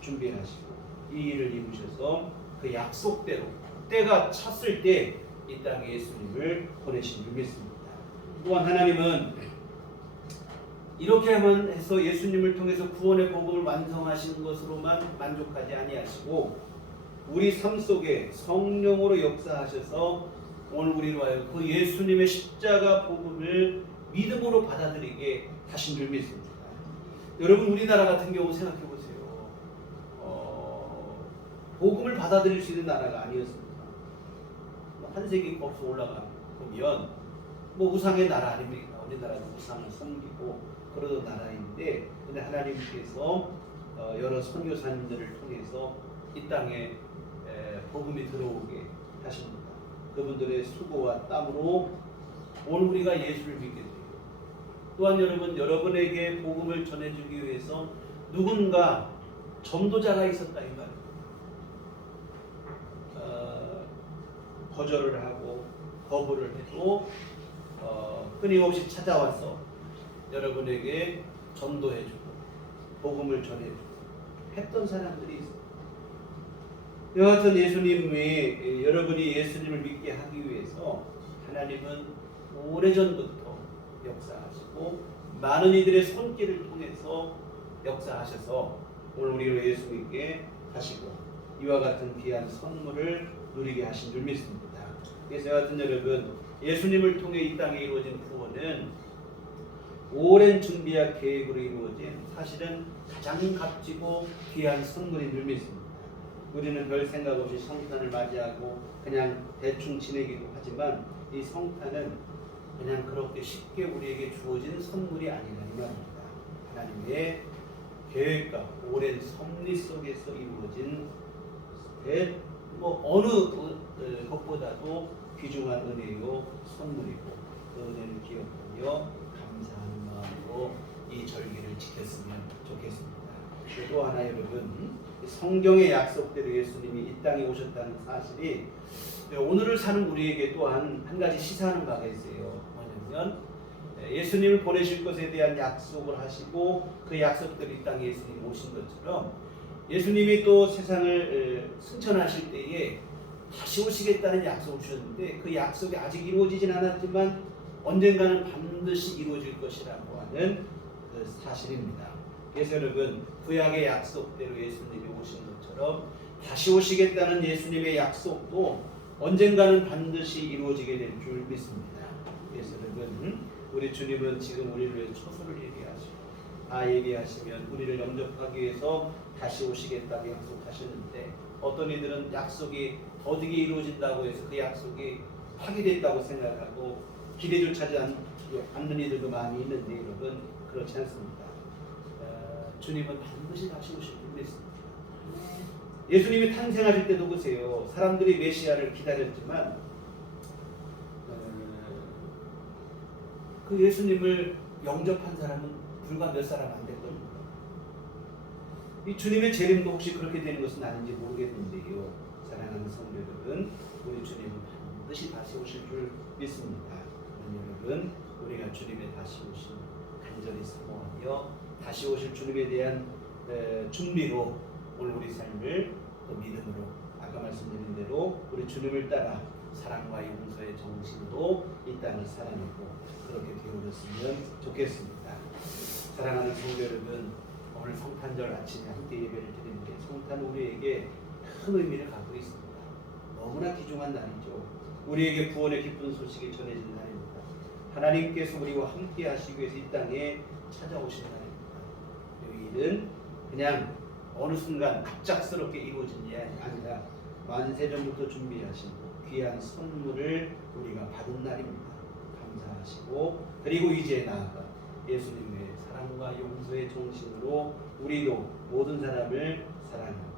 준비하시고 이 일을 이루셔서 그 약속대로 때가 찼을 때 이 땅에 예수님을 보내신 줄 믿습니다. 또한 하나님은 이렇게만 해서 예수님을 통해서 구원의 복음을 완성하시는 것으로만 만족하지 아니하시고 우리 삶 속에 성령으로 역사하셔서 오늘 우리로 하여금 그 예수님의 십자가 복음을 믿음으로 받아들이게 하신 줄 믿습니다. 여러분 우리나라 같은 경우 생각해 보세요. 복음을 받아들일 수 있는 나라가 아니었습니다. 한 세기 거기서 올라가 보면 우상의 나라 아닙니까? 우리나라도 우상을 섬기고 그러던 나라인데 근데 하나님께서 여러 선교사님들을 통해서 이 땅에 복음이 들어오게 하십니다. 그분들의 수고와 땀으로 오늘 우리가 예수를 믿게 돼요. 또한 여러분에게 복음을 전해주기 위해서 누군가 전도자가 있었다 이 말입니다. 거절을 하고 거부를 해도 끊임없이 찾아와서 여러분에게 전도해주고 복음을 전해주고 했던 사람들이 있어요. 여하튼 예수님이 여러분이 예수님을 믿게 하기 위해서 하나님은 오래전부터 역사하시고 많은 이들의 손길을 통해서 역사하셔서 오늘 우리를 예수 믿게 하시고 이와 같은 귀한 선물을 누리게 하신 줄 믿습니다. 그래서 여하튼 여러분 예수님을 통해 이 땅에 이루어진 구원은 오랜 준비와 계획으로 이루어진 사실은 가장 값지고 귀한 선물인 줄 믿습니다. 우리는 별 생각 없이 성탄을 맞이하고 그냥 대충 지내기도 하지만 이 성탄은 그냥 그렇게 쉽게 우리에게 주어진 선물이 아니라 이 말입니다. 하나님의 계획과 오랜 섭리 속에서 이루어진 어느 것보다도 귀중한 은혜요 선물이고 그 은혜를 기억하며 감사하는 마음으로 이 절기를 지켰으면 좋겠습니다. 또 하나 여러분 성경의 약속대로 예수님이 이 땅에 오셨다는 사실이 오늘을 사는 우리에게 또한 한 가지 시사하는 바가 있어요. 뭐냐면 예수님을 보내실 것에 대한 약속을 하시고 그 약속대로 이 땅에 예수님이 오신 것처럼 예수님이 또 세상을 승천하실 때에 다시 오시겠다는 약속을 주셨는데 그 약속이 아직 이루어지진 않았지만 언젠가는 반드시 이루어질 것이라고 하는 그 사실입니다. 그래서 여러분 구약의 약속대로 예수님이 오신 것처럼 다시 오시겠다는 예수님의 약속도 언젠가는 반드시 이루어지게 될 줄 믿습니다. 그래서 여러분 우리 주님은 지금 우리를 위해 처소를 예비하시고 다 예비하시면 우리를 영접하기 위해서 다시 오시겠다고 약속하셨는데 어떤 이들은 약속이 더디게 이루어진다고 해서 그 약속이 파기됐다고 생각하고 기대조차 하지 않는 이들도 많이 있는데 여러분 그렇지 않습니다. 주님은 반드시 다시 오실 줄 믿습니다. 예수님이 탄생하실 때도 보세요. 사람들이 메시아를 기다렸지만 그 예수님을 영접한 사람은 불과 몇 사람 안 됐거든요. 이 주님의 재림도 혹시 그렇게 되는 것은 아닌지 모르겠는데요. 사랑하는 성도 여러분, 우리 주님은 반드시 다시 오실 줄 믿습니다. 여러분, 우리가 주님의 다시 오심 간절히 사모하며 다시 오실 주님에 대한 준비로 오늘 우리 삶을 또 믿음으로 아까 말씀드린 대로 우리 주님을 따라 사랑과 용서의 정신으로 이 땅을 살아내고 그렇게 되어졌으면 좋겠습니다. 사랑하는 성도 여러분, 오늘 성탄절 아침에 함께 예배를 드리는데 성탄 우리에게 큰 의미를 갖고 있습니다. 너무나 귀중한 날이죠. 우리에게 구원의 기쁜 소식이 전해진 날입니다. 하나님께서 우리와 함께 하시기 위해서 이 땅에 찾아오신 날입니다. 이 일은 그냥 어느 순간 갑작스럽게 이루어진 일이 아니라 만세전부터 준비하신 귀한 선물을 우리가 받은 날입니다. 감사하시고 그리고 이제 나아가 예수님의 사랑과 용서의 정신으로 우리도 모든 사람을 사랑하고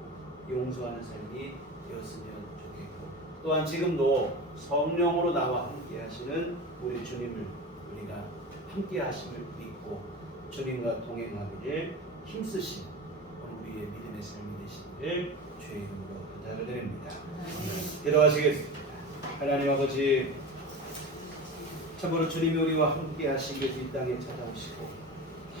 용서하는 삶이 되었으면 좋겠고 또한 지금도 성령으로 나와 함께 하시는 우리 주님을 우리가 함께 하심을 믿고 주님과 동행하기를 힘쓰시는 우리의 믿음의 삶이 되시기를 주의 이름으로 부탁을 드립니다. 기도하시겠습니다. 하나님 아버지, 참으로 주님이 우리와 함께 하시기 위해서 이 땅에 찾아오시고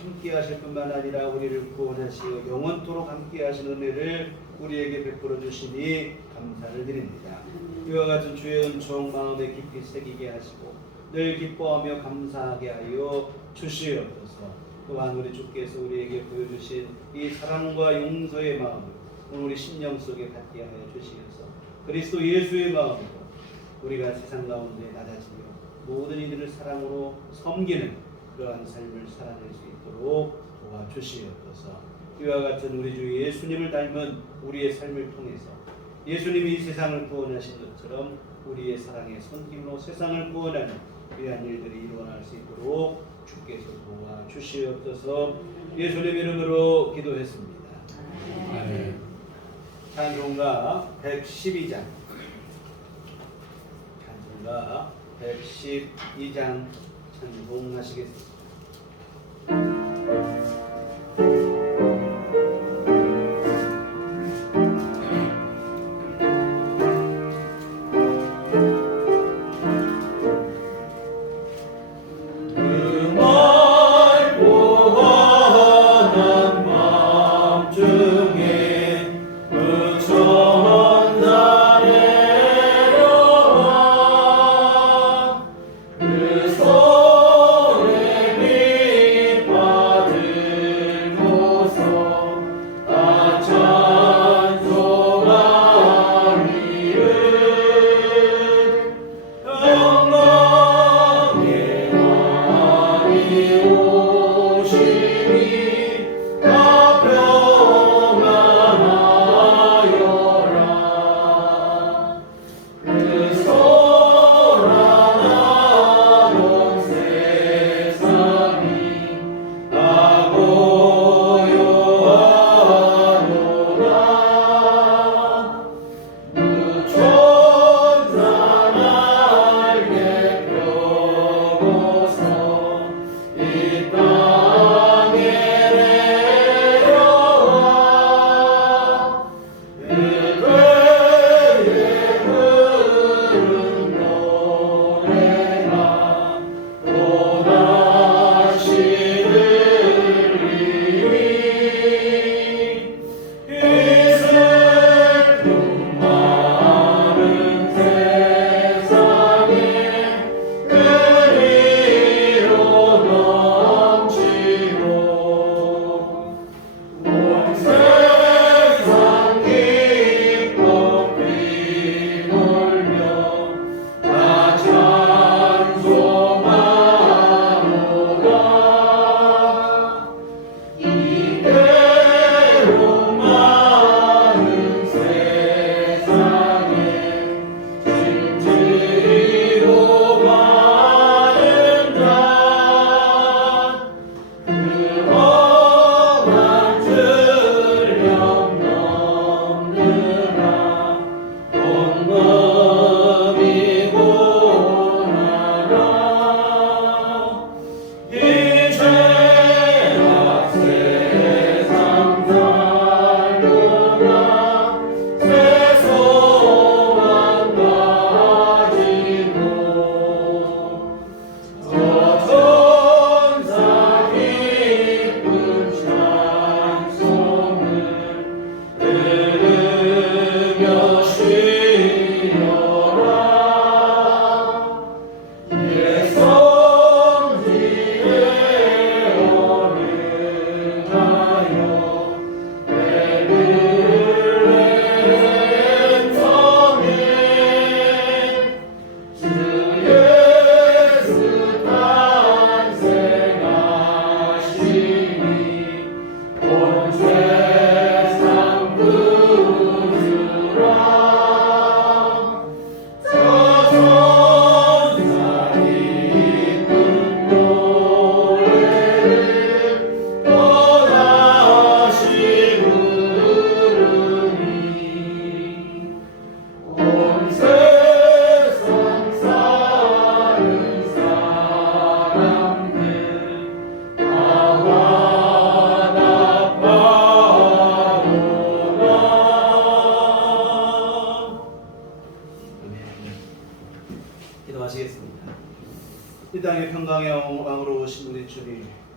함께 하실 뿐만 아니라 우리를 구원하시어 영원토록 함께 하시는 은혜를 우리에게 베풀어 주시니 감사를 드립니다. 이와 같은 주의 은총 마음에 깊이 새기게 하시고 늘 기뻐하며 감사하게 하여 주시옵소서. 또한 우리 주께서 우리에게 보여주신 이 사랑과 용서의 마음을 오늘 우리 심령 속에 갖게 하여 주시옵소서. 그리스도 예수의 마음으로 우리가 세상 가운데 낮아지며 모든 이들을 사랑으로 섬기는 그러한 삶을 살아낼 수 있도록 도와주시옵소서. 이와 같은 우리 주 예수님을 닮은 우리의 삶을 통해서 예수님이 이 세상을 구원하신 것처럼 우리의 사랑의 손길로 세상을 구원하는 귀한 일들이 일어날 수 있도록 주께서 도와주시옵소서. 예수님 이름으로 기도했습니다. 아멘. 찬송가 112장 112장 찬송하시겠습니다.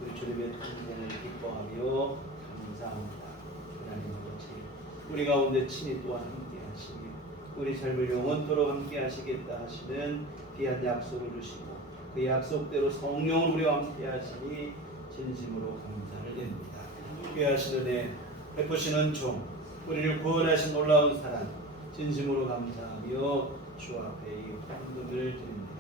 우리 주님의 탄생을 기뻐하며 감사합니다. 하나님 아버지, 우리 가운데 친히 또한 함께 하시며 우리 삶을 영원토록 함께 하시겠다 하시는 귀한 약속을 주시고 그 약속대로 성령을 우리와 함께 하시니 진심으로 감사를 드립니다. 귀하신 은혜 베푸시는 종 우리를 구원하신 놀라운 사랑 진심으로 감사하며 주 앞에 이 헌금을 드립니다.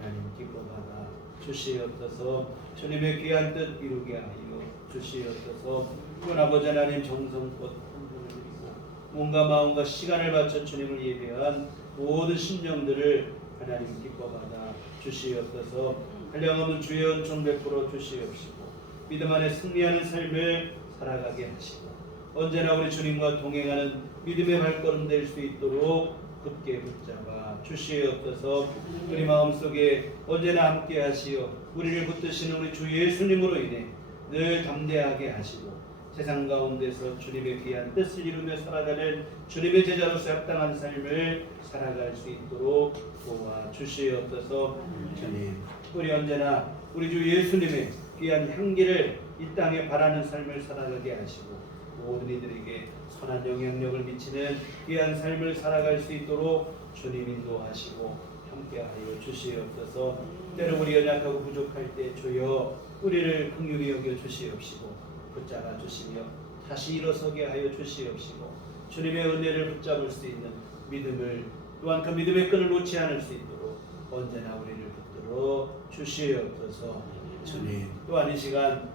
하나님 기뻐받아 주시옵소서. 주님의 귀한 뜻 이루게 하여 주시옵소서. 그 아버지 하나님 정성껏 헌금을 드리고 몸과 마음과 시간을 바쳐 주님을 예배한 모든 심령들을 하나님 기뻐받아 주시옵소서. 한량없는 주의 은총 베풀어 주시옵시고 믿음 안에 승리하는 삶을 살아가게 하시고 언제나 우리 주님과 동행하는 믿음의 발걸음 될 수 있도록 굳게 붙잡아 주시옵소서. 우리 마음속에 언제나 함께 하시어 우리를 붙드시는 우리 주 예수님으로 인해 늘 담대하게 하시고 세상 가운데서 주님의 귀한 뜻을 이루며 살아가는 주님의 제자로서 합당한 삶을 살아갈 수 있도록 도와주시옵소서. 주님, 우리 언제나 우리 주 예수님의 귀한 향기를 이 땅에 바라는 삶을 살아가게 하시고 모든 이들에게 선한 영향력을 미치는 귀한 삶을 살아갈 수 있도록 주님 인도하시고 함께하여 주시옵소서. 때로 우리 연약하고 부족할 때 주여 우리를 긍휼히 여겨 주시옵시고 붙잡아 주시며 다시 일어서게 하여 주시옵시고 주님의 은혜를 붙잡을 수 있는 믿음을 또한 그 믿음의 끈을 놓지 않을 수 있도록 언제나 우리를 붙들어 주시옵소서. 주님, 또한 이 시간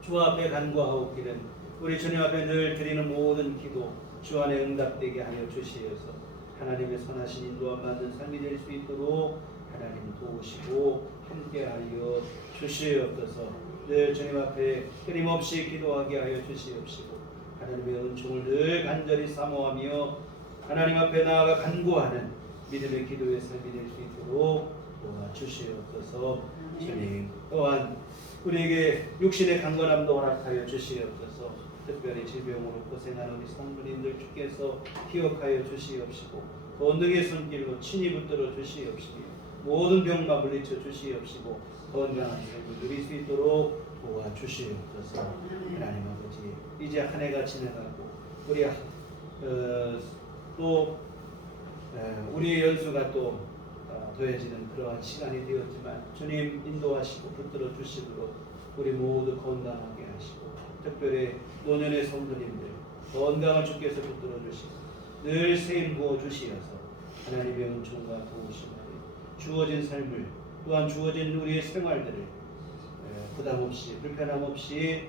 주 앞에 간구하옵기는 우리 주님 앞에 늘 드리는 모든 기도 주 안에 응답되게 하여 주시어서 하나님의 선하신 인도와 받는 삶이 될 수 있도록 하나님 도우시고 함께하여 주시옵소서. 늘 주님 앞에 끊임없이 기도하게 하여 주시옵시고 하나님의 은총을 늘 간절히 사모하며 하나님 앞에 나아가 간구하는 믿음의 기도의 삶이 될 수 있도록 도와주시옵소서. 주님, 또한 우리에게 육신의 강건함도 허락하여 주시옵소서. 특별히 질병으로 고생하는 우리 성도님들 주께서 기억하여 주시옵시고 권능의 손길로 친히 붙들어 주시옵시며 모든 병만 물리쳐 주시옵시고 건강한 삶을 누릴 수 있도록 도와주시옵소서. 하나님 아버지, 이제 한 해가 지나가고 우리의 연수가 또 더해지는 그러한 시간이 되었지만 주님 인도하시고 붙들어 주시므로 우리 모두 건강하게 하시고 특별히 노년의 성도님들 건강을 주께서 붙들어 주시고 늘 세임 부어 주시어서 하나님의 은총과 도우심을 주어진 삶을 또한 주어진 우리의 생활들을 부담 없이 불편함 없이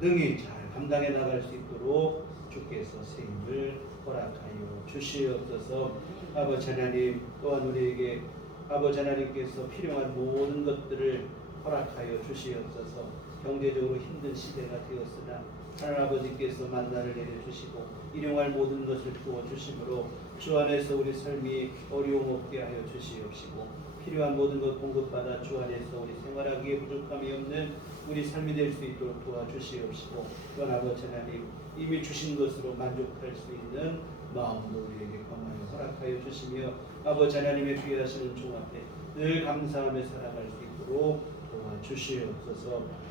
능히 잘 감당해 나갈 수 있도록 주께서 세임을 허락하여 주시옵소서. 아버지 하나님, 또한 우리에게 아버지 하나님께서 필요한 모든 것들을 허락하여 주시옵소서. 경제적으로 힘든 시대가 되었으나 하나님 아버지께서 만나를 내려주시고 일용할 모든 것을 부어주심으로 주 안에서 우리 삶이 어려움 없게 하여 주시옵시고 필요한 모든 것 공급받아 주 안에서 우리 생활하기에 부족함이 없는 우리 삶이 될 수 있도록 도와주시옵시고 또한 아버지 하나님 이미 주신 것으로 만족할 수 있는 마음도 우리에게 권하여 허락하여 주시며 아버지 하나님의 귀하시는 종 앞에 늘 감사하며 살아갈 수 있도록 도와주시옵소서.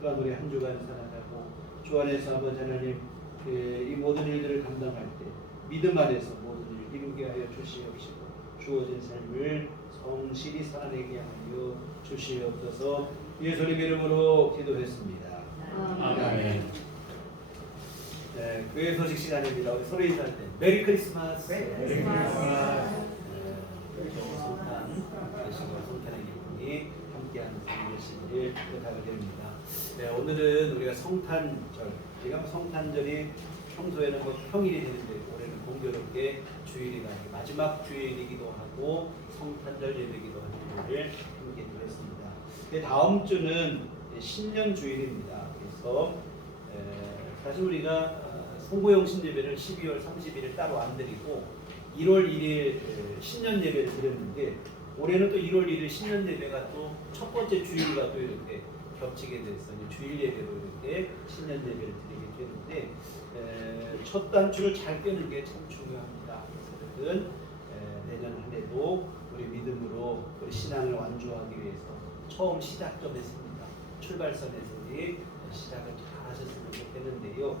또한 우리 한 주간 살아가고 주 안에서 아버지 하나님 이 모든 일들을 감당할 때 믿음 안에서 모든 일을 이루게 하여 주시옵시고 주어진 삶을 성실히 살아내게 하여 주시옵소서. 예수님 이름으로 기도했습니다. 아멘. 네, 교회 소식 시간입니다. 우리 서로 인사할 때 메리 크리스마스. 메리 크리스마스. 성탄의 기쁨이 함께하는 삶이 되시기를 부탁을 드립니다. 네, 오늘은 우리가 성탄절. 우리가 성탄절이 평소에는 평일이 되는데 올해는 공교롭게 주일이가 마지막 주일이기도 하고 성탄절 예배기도 하는 일을 함께 드렸습니다. 다음 주는 신년 주일입니다. 그래서 사실 우리가 송보영 신예배를 12월 30일을 따로 안 드리고 1월 1일 신년 예배를 드렸는데 올해는 또 1월 1일 신년 예배가 또 첫 번째 주일과 또 이렇게 겹치게 돼서 주일 예배로 이렇게 신년 예배를 드리게 되는데 첫 단추를 잘 꿰는 게 참 중요합니다. 그래서 내년 한 해도 우리 믿음으로 우리 신앙을 완주하기 위해서 처음 시작점에 씁니다. 출발선에서 우리 시작을 잘 하셨으면 좋겠는데요.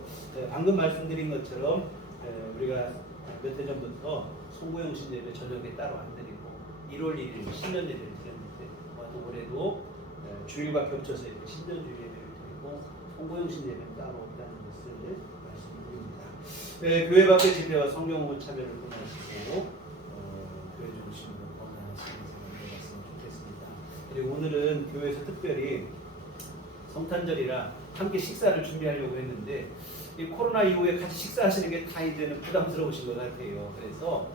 방금 말씀드린 것처럼 우리가 몇 해 전부터 송구영 신예배 저녁에 따로 안 드리고 1월 1일 신년 예배를 드렸는데 또 올해도 주일과 겹쳐서 이렇게 신년 주일 예배를 드리고 송구영 신예배는 따로 없다는 것을 말씀드립니다. 교회 밖의 집회와 성경 참여를 권하시고 교회 중심으로 권하시는 생각을 해봤으면 좋겠습니다. 그리고 오늘은 교회에서 특별히 성탄절이라 함께 식사를 준비하려고 했는데 이 코로나 이후에 같이 식사하시는 게 다 이제는 부담스러우신 것 같아요. 그래서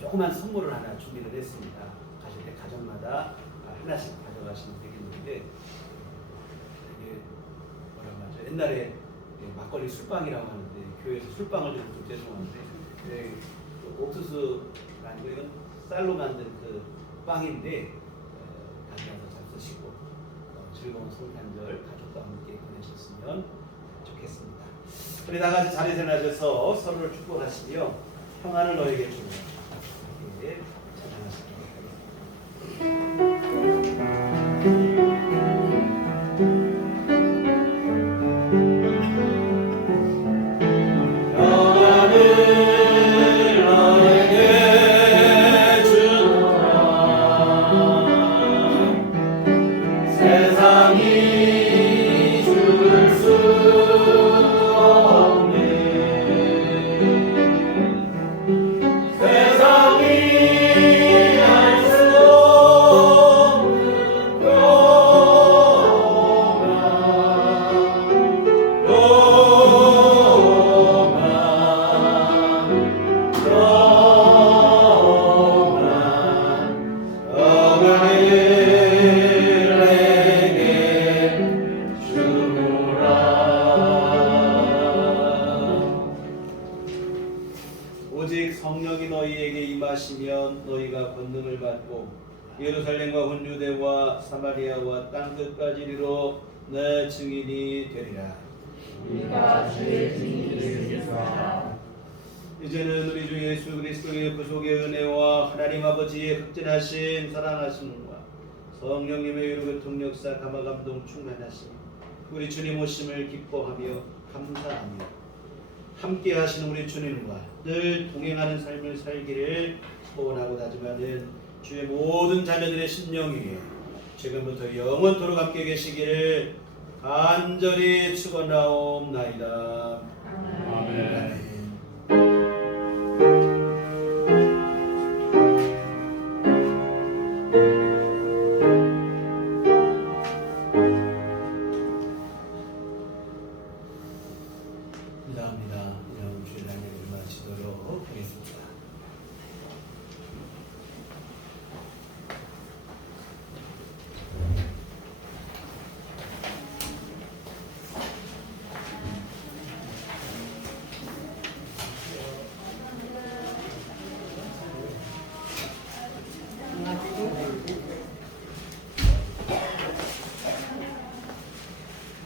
조그만 선물을 하나 준비를 했습니다. 가실 때 가정마다 하나씩 가져가시면 되겠는데 이게 뭐라고 하죠? 옛날에 막걸리 술빵이라고 하는데 교회에서 술빵을 좀 죄송한데 옥수수가 아니고 이건 쌀로 만든 그 빵인데 가져가서 잡수시고 즐거운 성탄절 가족과 함께 보내셨으면 좋겠습니다. 우리 다 같이 자리에 나셔서 서로를 축복하시며 평안을 너에게 주는 이렇게 찬양하시도록 오직 성령이 너희에게 임하시면 너희가 권능을 받고 예루살렘과 온 유대와 사마리아와 땅 끝까지 이르러 내 증인이 되리라. 우리가 주의 증인이 되리라. 이제는 우리 주 예수 그리스도의 구속의 은혜와 하나님 아버지의 극진하신 사랑하심과 성령님의 위로 통역사 감화 감동 충만하심 우리 주님 오심을 기뻐하며 감사하며 함께 하시는 우리 주님과 늘 동행하는 삶을 살기를 소원하고 다짐하는 주의 모든 자녀들의 심령 위에 지금부터 영원토록 함께 계시기를 간절히 축원하옵나이다. 아멘. 감사합니다. 이런 주일 하나님을 마치도록 하겠습니다.